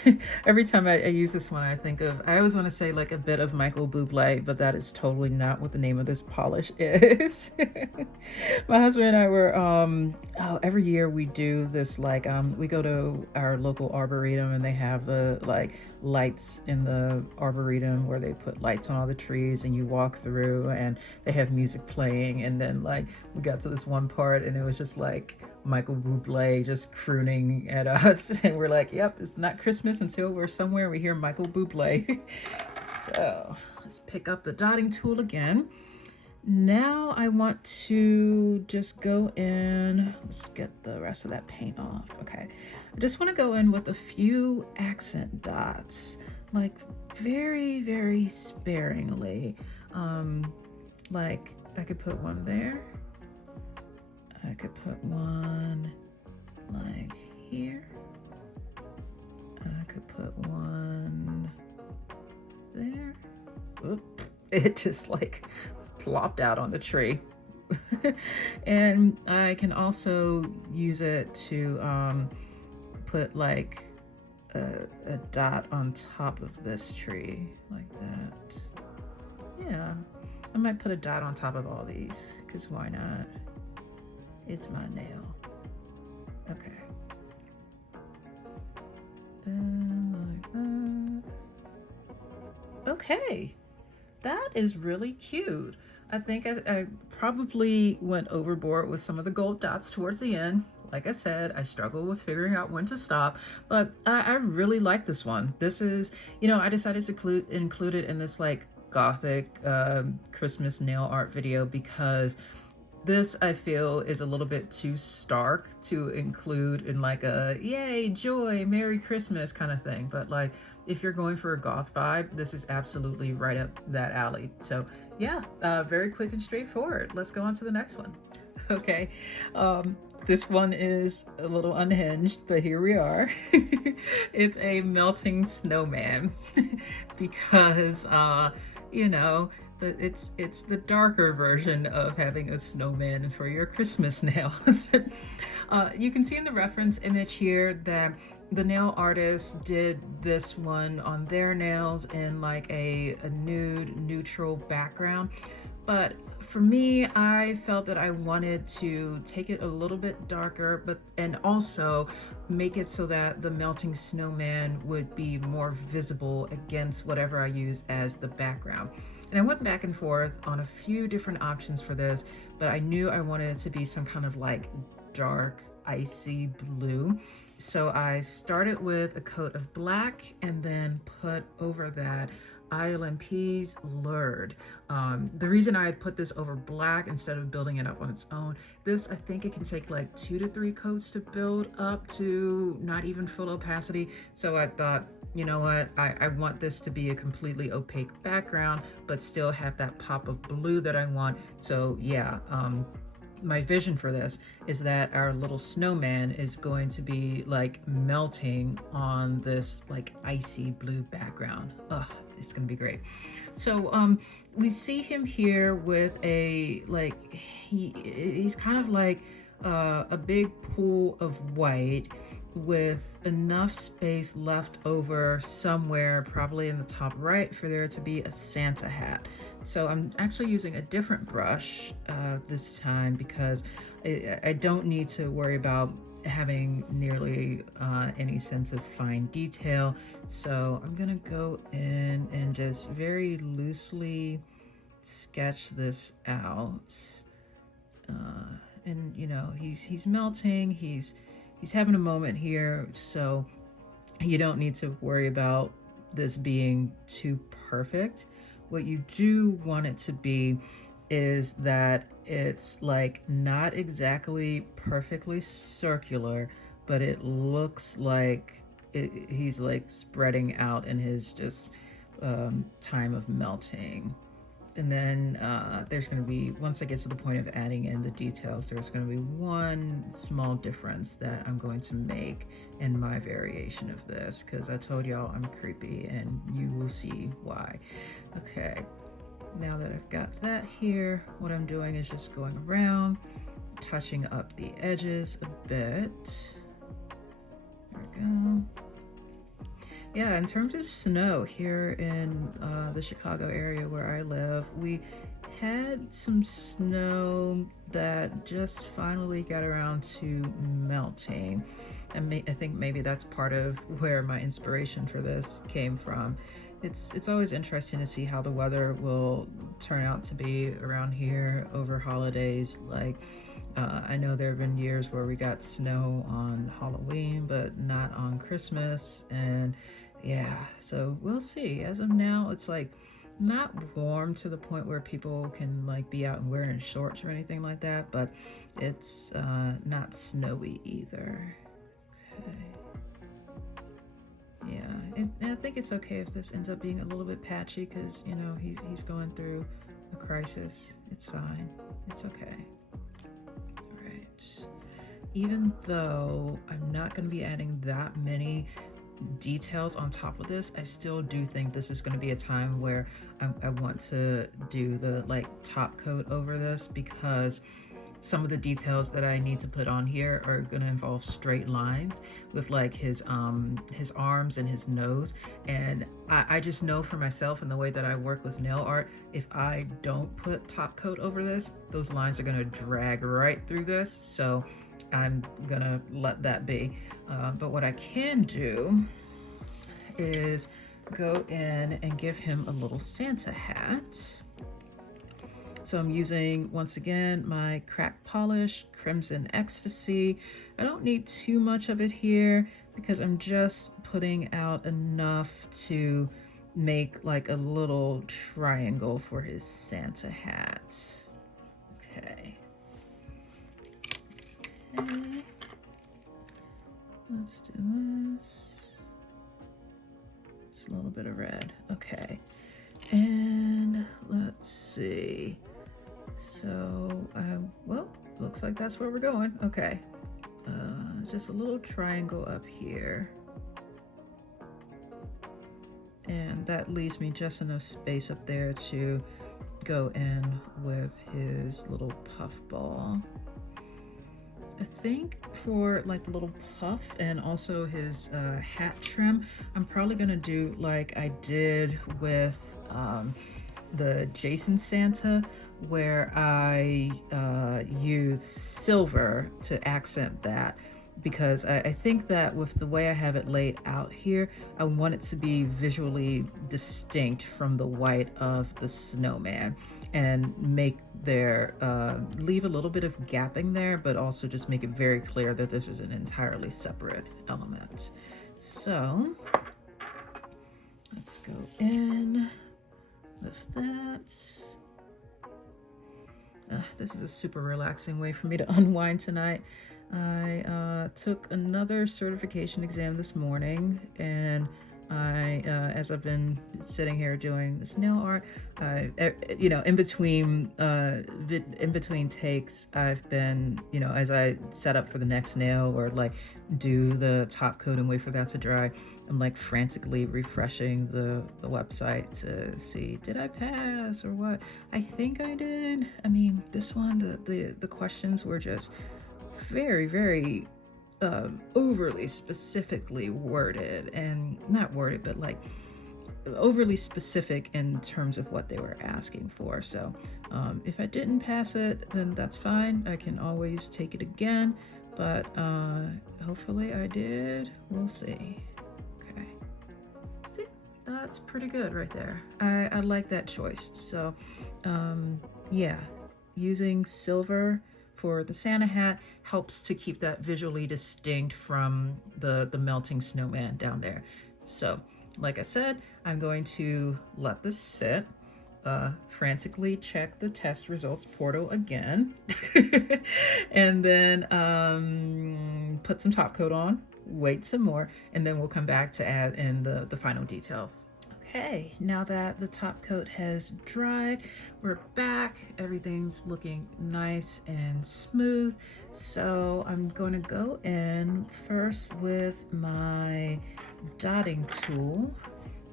every time I use this one, I think of, I always want to say like a bit of Michael Bublé, but that is totally not what the name of this polish is. My husband and I were, every year we do this, like, we go to our local arboretum and they have the like lights in the arboretum where they put lights on all the trees and you walk through and they have music playing. And then like we got to this one part and it was just like Michael Bublé just crooning at us, and we're like, yep, it's not Christmas until we're somewhere we hear Michael Bublé. So let's pick up the dotting tool again. Now I want to just go in, let's get the rest of that paint off. Okay, I just want to go in with a few accent dots, like very, very sparingly. Like I could put one there. I could put one like here. I could put one there. Oop, it just like plopped out on the tree. And I can also use it to put like a dot on top of this tree like that. Yeah, I might put a dot on top of all these because why not? It's my nail. Okay. Then like that. Okay. That is really cute. I think I probably went overboard with some of the gold dots towards the end. Like I said, I struggle with figuring out when to stop, but I really like this one. This is, you know, I decided to include it in this like gothic Christmas nail art video because this, I feel, is a little bit too stark to include in like a yay, joy, Merry Christmas kind of thing. But like, if you're going for a goth vibe, this is absolutely right up that alley. So yeah, very quick and straightforward. Let's go on to the next one. Okay, this one is a little unhinged, but here we are. It's a melting snowman because, you know, it's the darker version of having a snowman for your Christmas nails. You can see in the reference image here that the nail artist did this one on their nails in like a nude neutral background. But for me, I felt that I wanted to take it a little bit darker, and also make it so that the melting snowman would be more visible against whatever I used as the background. And I went back and forth on a few different options for this, but I knew I wanted it to be some kind of like dark, icy blue. So I started with a coat of black and then put over that ILMP's Lured. The reason I put this over black instead of building it up on its own, I think it can take like 2 to 3 coats to build up to not even full opacity. So I thought, you know what, I want this to be a completely opaque background, but still have that pop of blue that I want. So yeah, my vision for this is that our little snowman is going to be like melting on this like icy blue background. Ugh, it's gonna be great. So we see him here with a like he's kind of like a big pool of white with enough space left over somewhere, probably in the top right, for there to be a Santa hat. So I'm actually using a different brush this time because I don't need to worry about having nearly any sense of fine detail. So I'm gonna go in and just very loosely sketch this out. And you know, he's melting, he's having a moment here, so you don't need to worry about this being too perfect. What you do want it to be is that it's like not exactly perfectly circular, but it looks like he's like spreading out in his just time of melting. And then there's going to be, once I get to the point of adding in the details, there's going to be one small difference that I'm going to make in my variation of this, because I told y'all I'm creepy and you will see why. Okay, now that I've got that here, what I'm doing is just going around, touching up the edges a bit. There we go. Yeah, in terms of snow here in the Chicago area where I live, we had some snow that just finally got around to melting. And I think maybe that's part of where my inspiration for this came from. It's always interesting to see how the weather will turn out to be around here over holidays. Like, I know there have been years where we got snow on Halloween, but not on Christmas. And yeah, so we'll see. As of now, it's like not warm to the point where people can like be out and wearing shorts or anything like that, but it's not snowy either. Okay. Yeah, I think it's okay if this ends up being a little bit patchy, because you know he's going through a crisis. It's fine. It's okay. All right. Even though I'm not going to be adding that many details on top of this, I still do think this is going to be a time where I want to do the like top coat over this, because some of the details that I need to put on here are going to involve straight lines with like his arms and his nose. And I just know for myself and the way that I work with nail art, if I don't put top coat over this, those lines are going to drag right through this. So I'm gonna let that be. But what I can do is go in and give him a little Santa hat. So I'm using, once again, my crack polish, Crimson Ecstasy. I don't need too much of it here because I'm just putting out enough to make like a little triangle for his Santa hat. Okay. Okay. Let's do this. Just a little bit of red. Okay. And let's see. So, well, looks like that's where we're going. Okay. Just a little triangle up here. And that leaves me just enough space up there to go in with his little puff ball. I think for like the little puff and also his hat trim, I'm probably gonna do like I did with the Jason Santa, where I use silver to accent that, because I think that with the way I have it laid out here, I want it to be visually distinct from the white of the snowman, and make there leave a little bit of gapping there, but also just make it very clear that this is an entirely separate element. So let's go in with that. This is a super relaxing way for me to unwind tonight. I took another certification exam this morning, and I, as I've been sitting here doing this nail art, you know, in between takes, I've been, you know, as I set up for the next nail or like do the top coat and wait for that to dry, I'm like frantically refreshing the website to see, did I pass or what? I think I did. I mean, this one, the questions were just very, very overly specifically worded, and not worded, but like overly specific in terms of what they were asking for. So if I didn't pass it, then that's fine. I can always take it again, but hopefully I did. We'll see. Okay. See, that's pretty good right there. I like that choice. So yeah, using silver for the Santa hat helps to keep that visually distinct from the melting snowman down there. So like I said, I'm going to let this sit, frantically check the test results portal again, and then put some top coat on, wait some more, and then we'll come back to add in the final details. Okay, now that the top coat has dried, we're back. Everything's looking nice and smooth. So I'm going to go in first with my dotting tool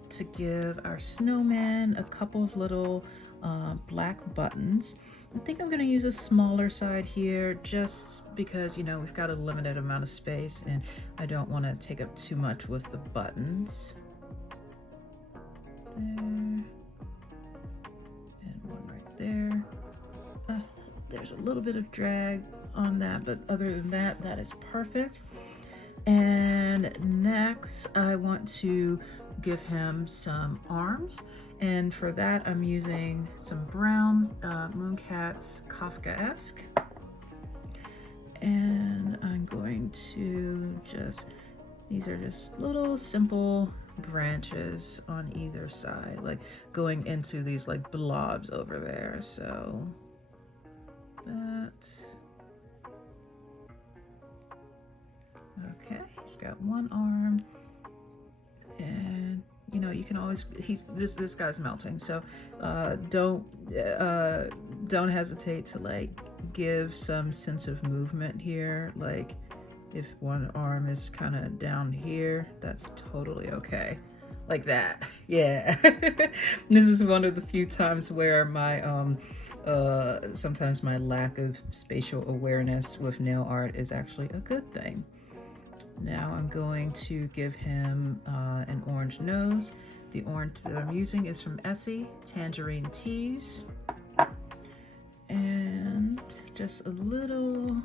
to give our snowman a couple of little black buttons. I think I'm going to use a smaller side here just because, you know, we've got a limited amount of space and I don't want to take up too much with the buttons. There, and one right there. There's a little bit of drag on that, but other than that, that is perfect. And next I want to give him some arms, and for that I'm using some brown Mooncat's Kafkaesque, and I'm going to just, these are just little simple branches on either side, like going into these like blobs over there. So that's okay. He's got one arm, and you know, you can always, this guy's melting, so don't hesitate to like give some sense of movement here. Like if one arm is kind of down here, that's totally okay. Like that. Yeah. This is one of the few times where my sometimes my lack of spatial awareness with nail art is actually a good thing. Now I'm going to give him an orange nose. The orange that I'm using is from Essie, Tangerine Teas. And just a little,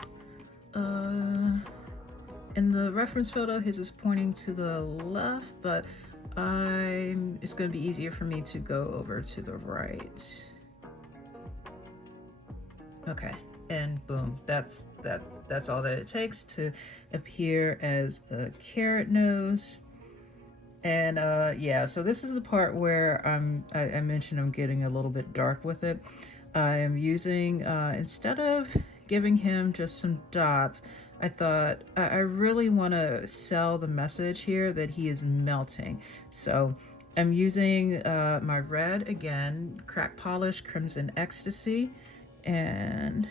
in the reference photo, his is pointing to the left, but it's going to be easier for me to go over to the right. Okay, and boom, that's all that it takes to appear as a carrot nose. And yeah, so this is the part where I mentioned I'm getting a little bit dark with it. I am using, instead of giving him just some dots, I thought I really want to sell the message here that he is melting. So I'm using my red again, Crack Polish Crimson Ecstasy, and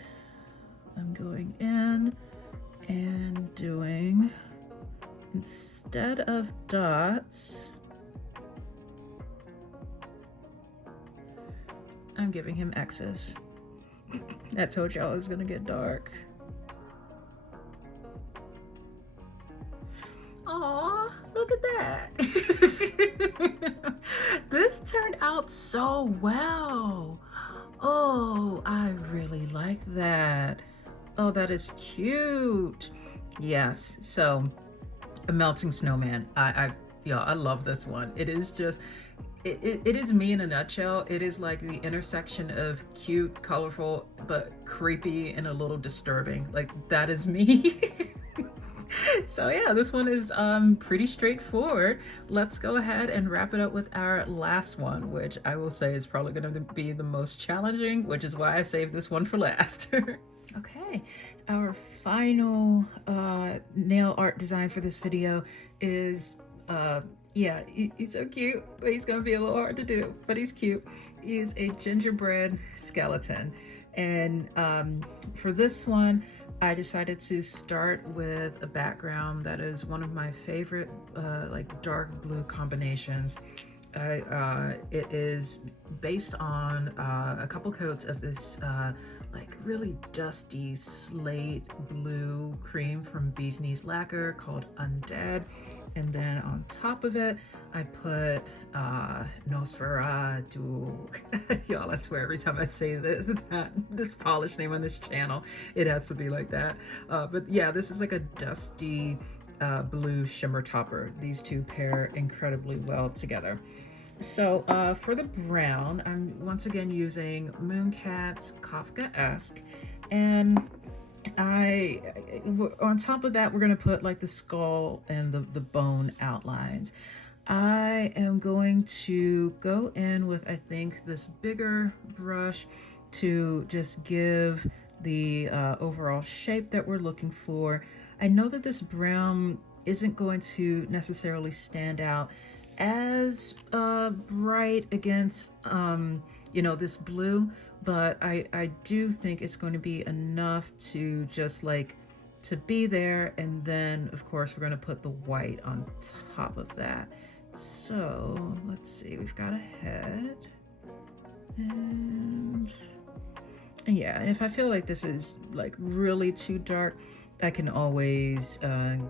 I'm going in and doing, instead of dots, I'm giving him X's. I told y'all it was gonna get dark. Aw, look at that. This turned out so well. Oh, I really like that. Oh, that is cute. Yes, so a melting snowman. I love this one. It is just, it is me in a nutshell. It is like the intersection of cute, colorful, but creepy and a little disturbing. Like, that is me. So yeah, this one is pretty straightforward. Let's go ahead and wrap it up with our last one, which I will say is probably going to be the most challenging, which is why I saved this one for last. Okay, our final nail art design for this video is yeah, he's so cute, but he's gonna be a little hard to do, but he's cute. He's a gingerbread skeleton, and for this one I decided to start with a background that is one of my favorite like dark blue combinations. It is based on a couple coats of this like really dusty slate blue cream from Bee's Knees lacquer called Undead, and then on top of it I put Nosferatu. Y'all, I swear every time I say this polished name on this channel, it has to be like that. But yeah, this is like a dusty blue shimmer topper. These two pair incredibly well together. So for the brown, I'm once again using Mooncat's Kafkaesque, and on top of that we're gonna put like the skull and the bone outlines. I am going to go in with, I think, this bigger brush to just give the overall shape that we're looking for. I know that this brown isn't going to necessarily stand out as bright against you know, this blue, but I do think it's going to be enough to just like to be there, and then of course we're going to put the white on top of that. So let's see, we've got a head, and yeah, and if I feel like this is like really too dark, I can always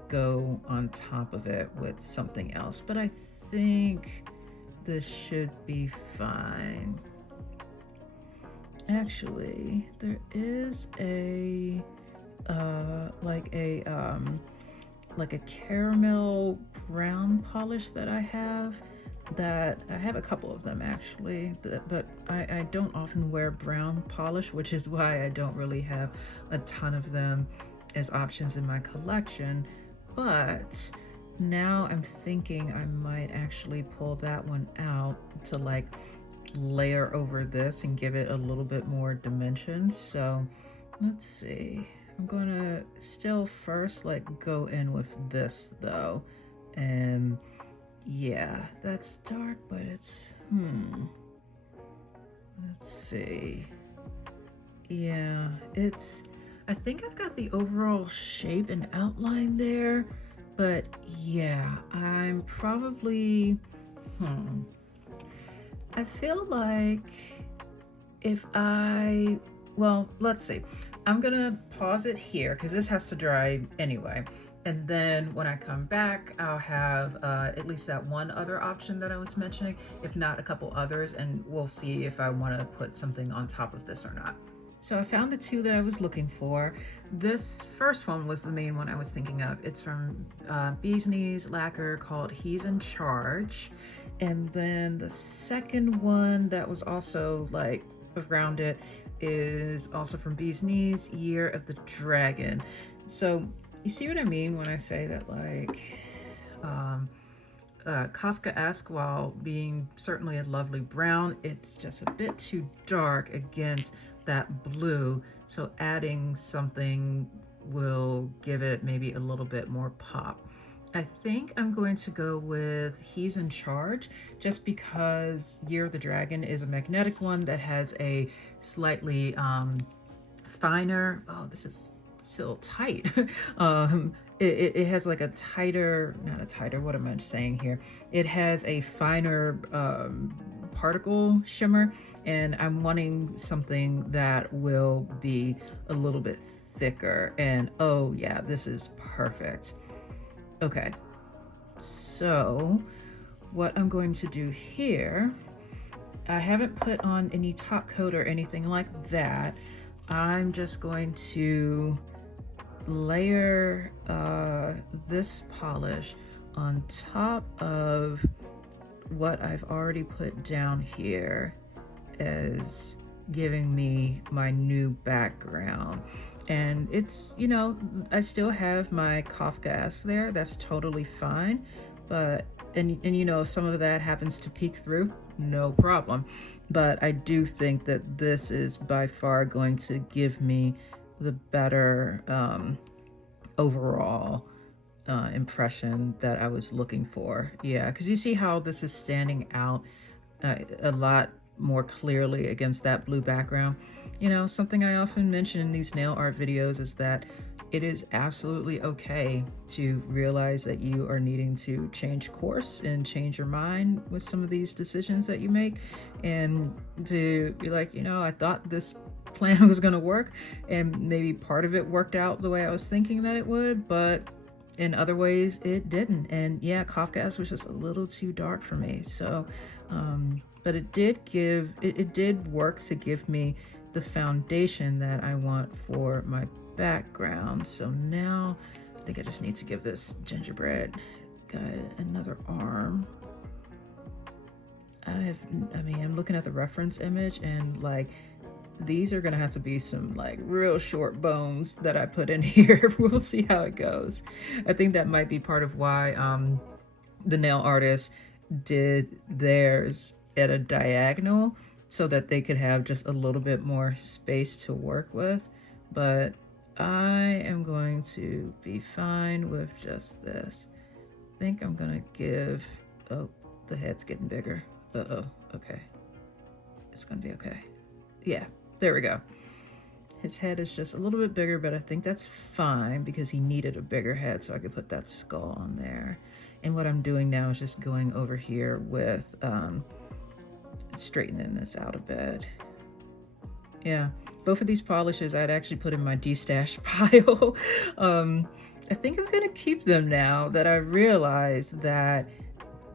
go on top of it with something else, but I think this should be fine. Actually, there is a like a caramel brown polish that I have a couple of them actually, but I don't often wear brown polish, which is why I don't really have a ton of them as options in my collection. But now I'm thinking I might actually pull that one out to like layer over this and give it a little bit more dimension. So let's see, I'm gonna still first like go in with this though, and yeah, that's dark, but it's let's see, yeah, it's, I think I've got the overall shape and outline there, but yeah, I'm probably I feel like if well, let's see, I'm gonna pause it here because this has to dry anyway, and then when I come back I'll have at least that one other option that I was mentioning, if not a couple others, and we'll see if I want to put something on top of this or not. So I found the two that I was looking for. This first one was the main one I was thinking of. It's from Bee's Knees lacquer called He's in Charge. And then the second one that was also like around it is also from Bee's Knees, Year of the Dragon. So you see what I mean when I say that like Kafkaesque, while being certainly a lovely brown, it's just a bit too dark against that blue, so adding something will give it maybe a little bit more pop. I think I'm going to go with He's in Charge, just because Year of the Dragon is a magnetic one that has a slightly finer, oh, this is still tight. It has like a tighter, not a tighter, what am I saying here? It has a finer particle shimmer, and I'm wanting something that will be a little bit thicker. And oh yeah, this is perfect. Okay, so what I'm going to do here, I haven't put on any top coat or anything like that. I'm just going to layer this polish on top of what I've already put down here as giving me my new background. And it's, you know, I still have my Goth gas there. That's totally fine. But, and you know, if some of that happens to peek through, no problem. But I do think that this is by far going to give me the better overall impression that I was looking for. Yeah, because you see how this is standing out a lot more clearly against that blue background. You know, something I often mention in these nail art videos is that it is absolutely okay to realize that you are needing to change course and change your mind with some of these decisions that you make, and to be like, you know, I thought this plan was going to work, and maybe part of it worked out the way I was thinking that it would, but in other ways it didn't. And yeah, Goth gas was just a little too dark for me. So but it did work to give me the foundation that I want for my background. So now I think I just need to give this gingerbread guy another arm. I mean, I'm looking at the reference image, and like, these are gonna have to be some like real short bones that I put in here. We'll see how it goes. I think that might be part of why the nail artist did theirs at a diagonal, so that they could have just a little bit more space to work with. But I am going to be fine with just this. I think I'm gonna give, oh, the head's getting bigger. Uh-oh, okay. It's gonna be okay. Yeah, there we go. His head is just a little bit bigger, but I think that's fine because he needed a bigger head so I could put that skull on there. And what I'm doing now is just going over here with straightening this out a bit. Yeah, both of these polishes I'd actually put in my de-stash pile. I think I'm gonna keep them now that I realize that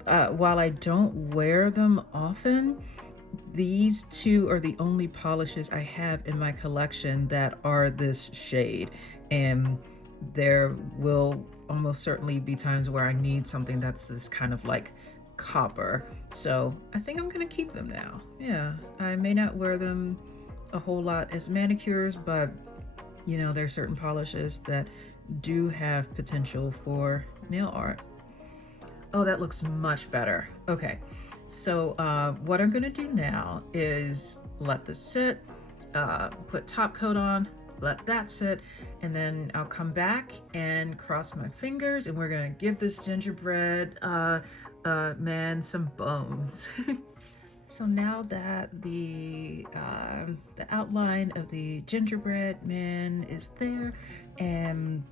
while I don't wear them often, these two are the only polishes I have in my collection that are this shade. And there will almost certainly be times where I need something that's this kind of like copper. So I think I'm gonna keep them now. Yeah, I may not wear them a whole lot as manicures, but you know, there are certain polishes that do have potential for nail art. Oh, that looks much better. Okay, so what I'm gonna do now is let this sit, put top coat on, let that sit, and then I'll come back and cross my fingers, and we're gonna give this gingerbread man some bones. So now that the outline of the gingerbread man is there, and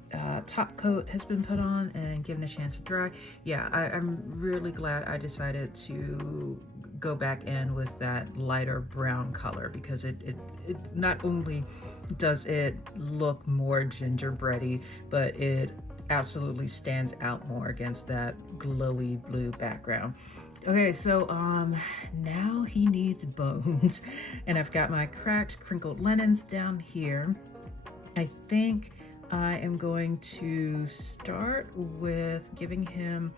top coat has been put on and given a chance to dry, yeah, I'm really glad I decided to go back in with that lighter brown color, because it not only does it look more gingerbready, but it absolutely stands out more against that glowy blue background. Okay, so now he needs bones, and I've got my cracked, crinkled linens down here. I think I am going to start with giving him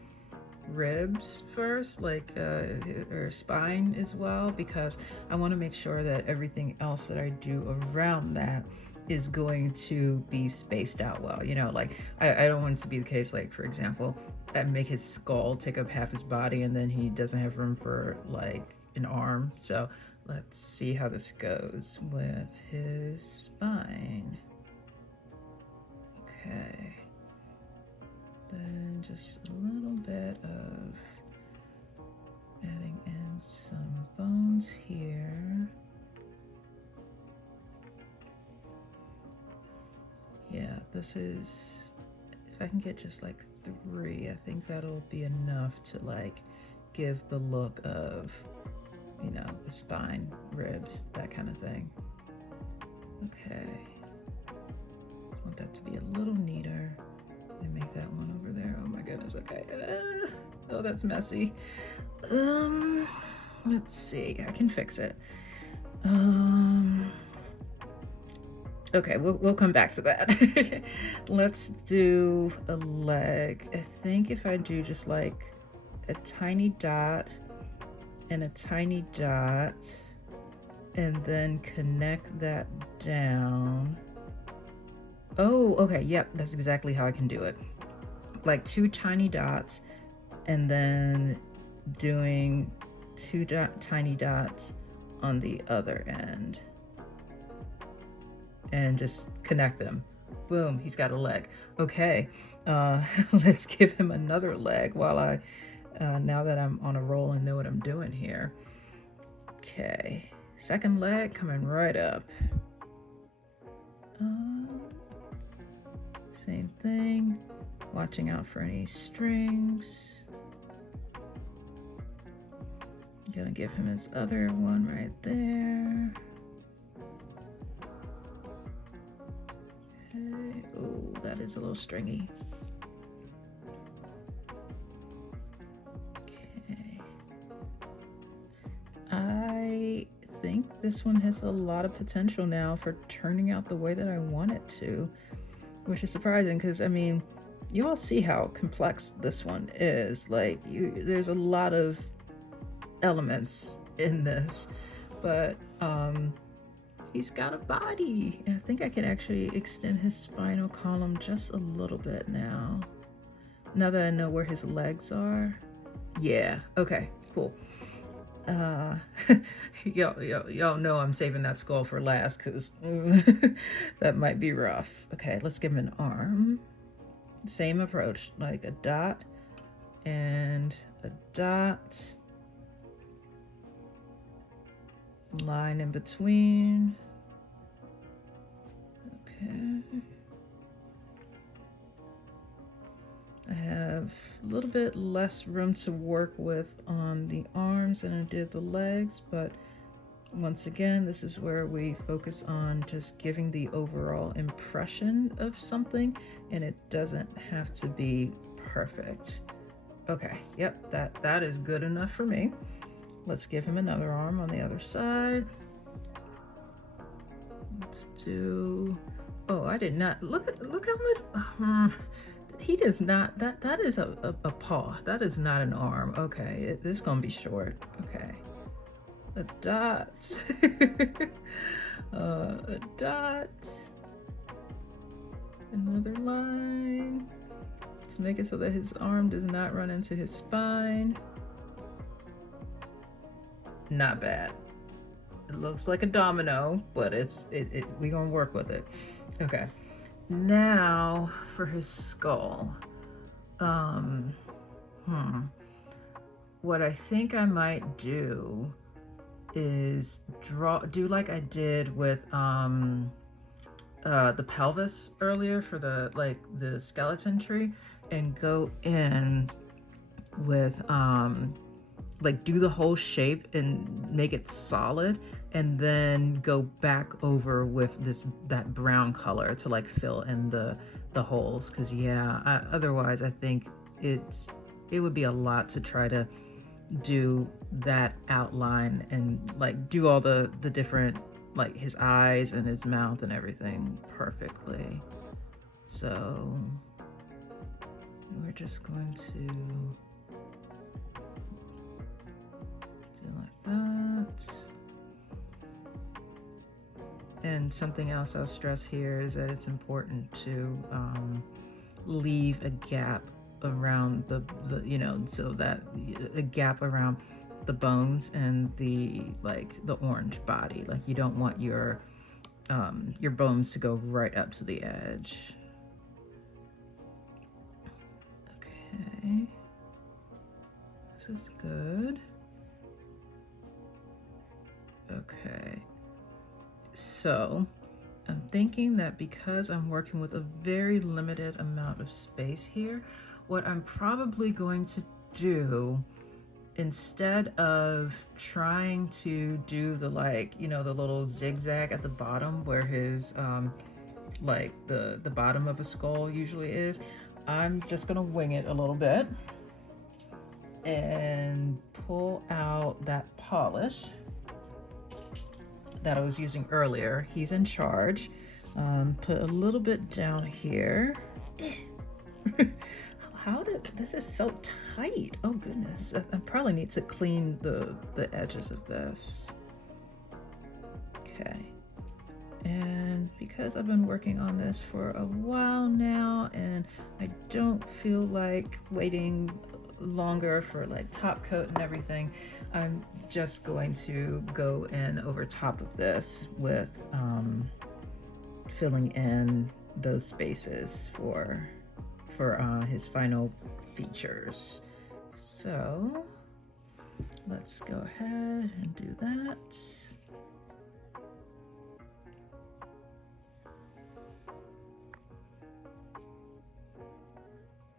ribs first, like or spine as well, because I want to make sure that everything else that I do around that is going to be spaced out well. You know, like I don't want it to be the case, like, for example, I make his skull take up half his body and then he doesn't have room for like an arm. So let's see how this goes with his spine. Okay, then just a little bit of adding in some bones here. Yeah, this is, if I can get just like 3, I think that'll be enough to like give the look of, you know, the spine, ribs, that kind of thing. Okay. I want that to be a little neater. And make that one over there. Oh my goodness, okay. Oh, that's messy. Let's see, I can fix it. Okay, we'll come back to that. Let's do a leg. I think if I do just like a tiny dot and a tiny dot, and then connect that down. Oh, okay, yep, that's exactly how I can do it. Like 2 tiny dots, and then doing 2 tiny dots on the other end. And just connect them. Boom, he's got a leg. Okay, let's give him another leg while I, now that I'm on a roll and know what I'm doing here. Okay, second leg coming right up. Same thing, watching out for any strings. Gonna give him his other one right there. Okay. Oh, that is a little stringy. Okay. I think this one has a lot of potential now for turning out the way that I want it to, which is surprising because, I mean, you all see how complex this one is. Like, there's a lot of elements in this, but he's got a body. I think I can actually extend his spinal column just a little bit now that I know where his legs are. Yeah, okay, cool. Y'all know I'm saving that skull for last because that might be rough. Okay, let's give him an arm. Same approach, like a dot and a dot. Line in between. Okay. I have a little bit less room to work with on the arms than I did the legs, but once again, this is where we focus on just giving the overall impression of something, and it doesn't have to be perfect. Okay, yep, that is good enough for me. Let's give him another arm on the other side. Let's do, oh, I did not, look how much, he does not, that is a paw. That is not an arm. Okay, this is gonna be short. Okay, a dot, a dot, another line. Let's make it so that his arm does not run into his spine. Not bad. It looks like a domino, but we're gonna work with it. Okay, now for his skull. What I think I might do is do like I did with the pelvis earlier for the skeleton tree, and go in with like do the whole shape and make it solid, and then go back over with that brown color to like fill in the holes, because otherwise I think it would be a lot to try to do that outline and like do all the different, like his eyes and his mouth and everything perfectly. So we're just going to like that. And something else I'll stress here is that it's important to leave a gap around the so that a gap around the bones and the orange body. Like, you don't want your bones to go right up to the edge. Okay, this is good. Okay, so I'm thinking that because I'm working with a very limited amount of space here, what I'm probably going to do instead of trying to do the, like, you know, the little zigzag at the bottom where his like the bottom of a skull usually is, I'm just gonna wing it a little bit and pull out that polish that I was using earlier. He's in charge. Put a little bit down here. How did this is so tight? Oh goodness, I probably need to clean the edges of this. Okay, and because I've been working on this for a while now and I don't feel like waiting longer for like top coat and everything, I'm just going to go in over top of this with filling in those spaces for his final features. So let's go ahead and do that.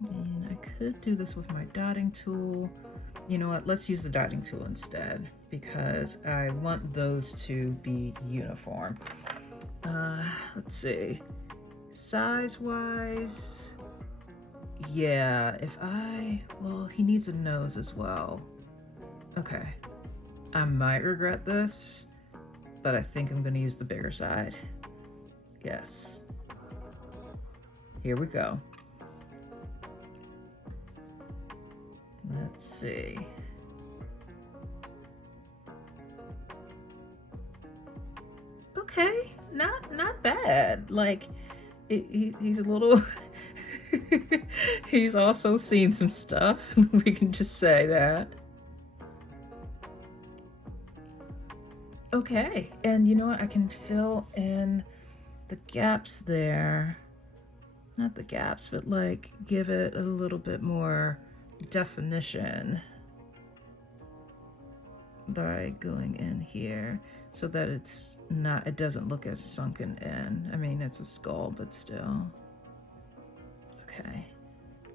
And I could do this with my dotting tool. You know what, let's use the dotting tool instead because I want those to be uniform. Let's see, size wise, yeah, well, he needs a nose as well. Okay, I might regret this, but I think I'm gonna use the bigger side. Yes, here we go. Let's see. Okay, not bad. Like, he's a little he's also seen some stuff. We can just say that. Okay, and you know what? I can fill in the gaps there. Not the gaps, but like give it a little bit more definition by going in here so that it doesn't look as sunken in. I mean, it's a skull, but still. Okay,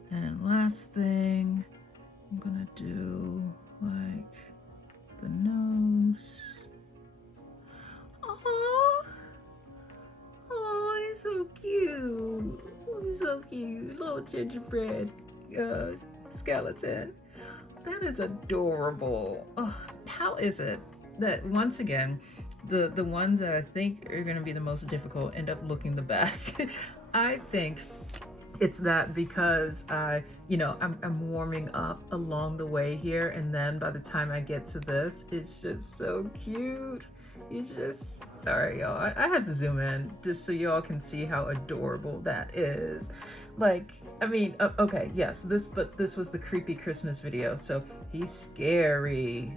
and last thing, I'm gonna do like the nose. Oh, he's so cute. He's so cute, little gingerbread skeleton. That is adorable. Oh, how is it that once again the ones that I think are going to be the most difficult end up looking the best? I think it's that because I'm warming up along the way here, and then by the time I get to this, it's just so cute. It's just, sorry y'all, I had to zoom in just so y'all can see how adorable that is. Like, I mean, okay, yes, this was the creepy Christmas video, so he's scary.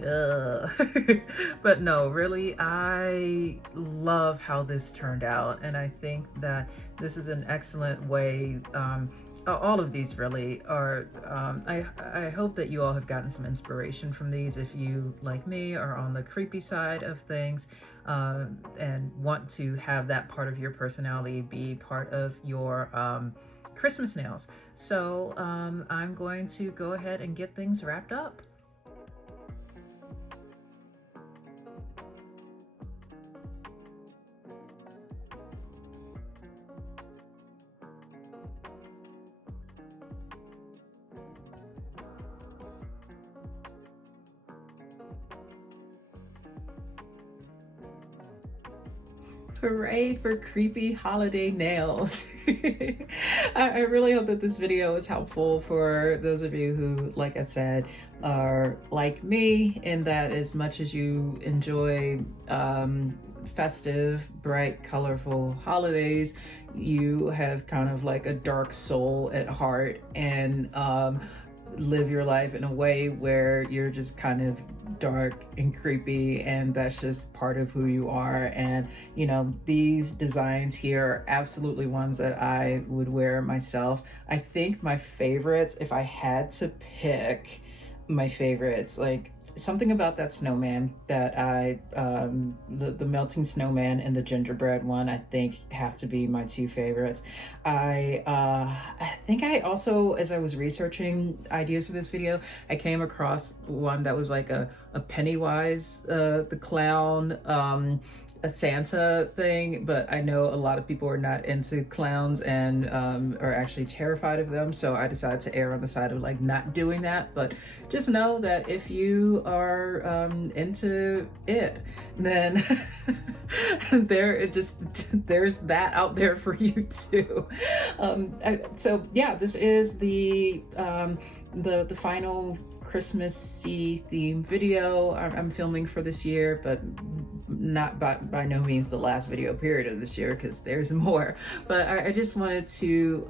But no, really, I love how this turned out, and I think that this is an excellent way. All of these really are. I hope that you all have gotten some inspiration from these if you, like me, are on the creepy side of things and want to have that part of your personality be part of your Christmas nails. So I'm going to go ahead and get things wrapped up. Hooray for creepy holiday nails. I really hope that this video was helpful for those of you who, like I said, are like me in that as much as you enjoy festive, bright, colorful holidays, you have kind of like a dark soul at heart and live your life in a way where you're just kind of dark and creepy, and that's just part of who you are. And you know, these designs here are absolutely ones that I would wear myself. I think my favorites, if I had to pick my favorites, like something about that snowman that the melting snowman and the gingerbread one, I think have to be my two favorites. I think I also, as I was researching ideas for this video, I came across one that was like a Pennywise, the clown, a Santa thing, but I know a lot of people are not into clowns and are actually terrified of them, so I decided to err on the side of like not doing that. But just know that if you are into it, then there's that out there for you too. So yeah, this is the final Christmassy themed video I'm filming for this year, but not by no means the last video period of this year, because there's more. But I just wanted to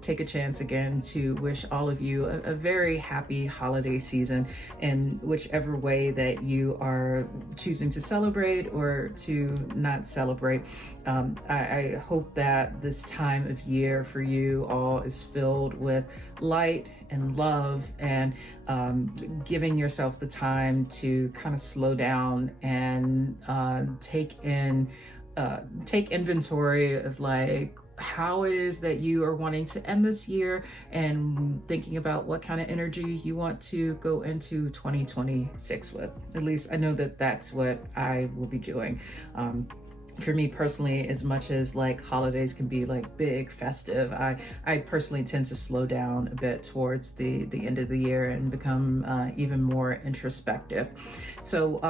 take a chance again to wish all of you a very happy holiday season in whichever way that you are choosing to celebrate or to not celebrate. I hope that this time of year for you all is filled with light and love, and giving yourself the time to kind of slow down and take inventory of like how it is that you are wanting to end this year, and thinking about what kind of energy you want to go into 2026 with. At least I know that that's what I will be doing. For me personally, as much as like holidays can be like big festive, I personally tend to slow down a bit towards the end of the year and become even more introspective. So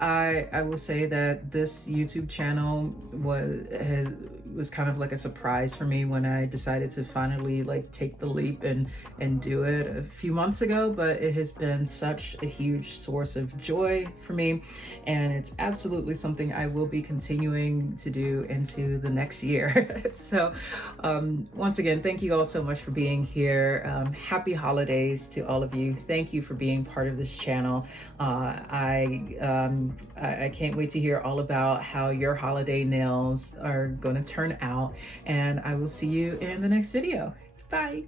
I will say that this YouTube channel was kind of like a surprise for me when I decided to finally like take the leap and do it a few months ago, but it has been such a huge source of joy for me, and it's absolutely something I will be continuing to do into the next year. So once again, thank you all so much for being here. Happy holidays to all of you. Thank you for being part of this channel. I can't wait to hear all about how your holiday nails are going to turn out, and I will see you in the next video. Bye.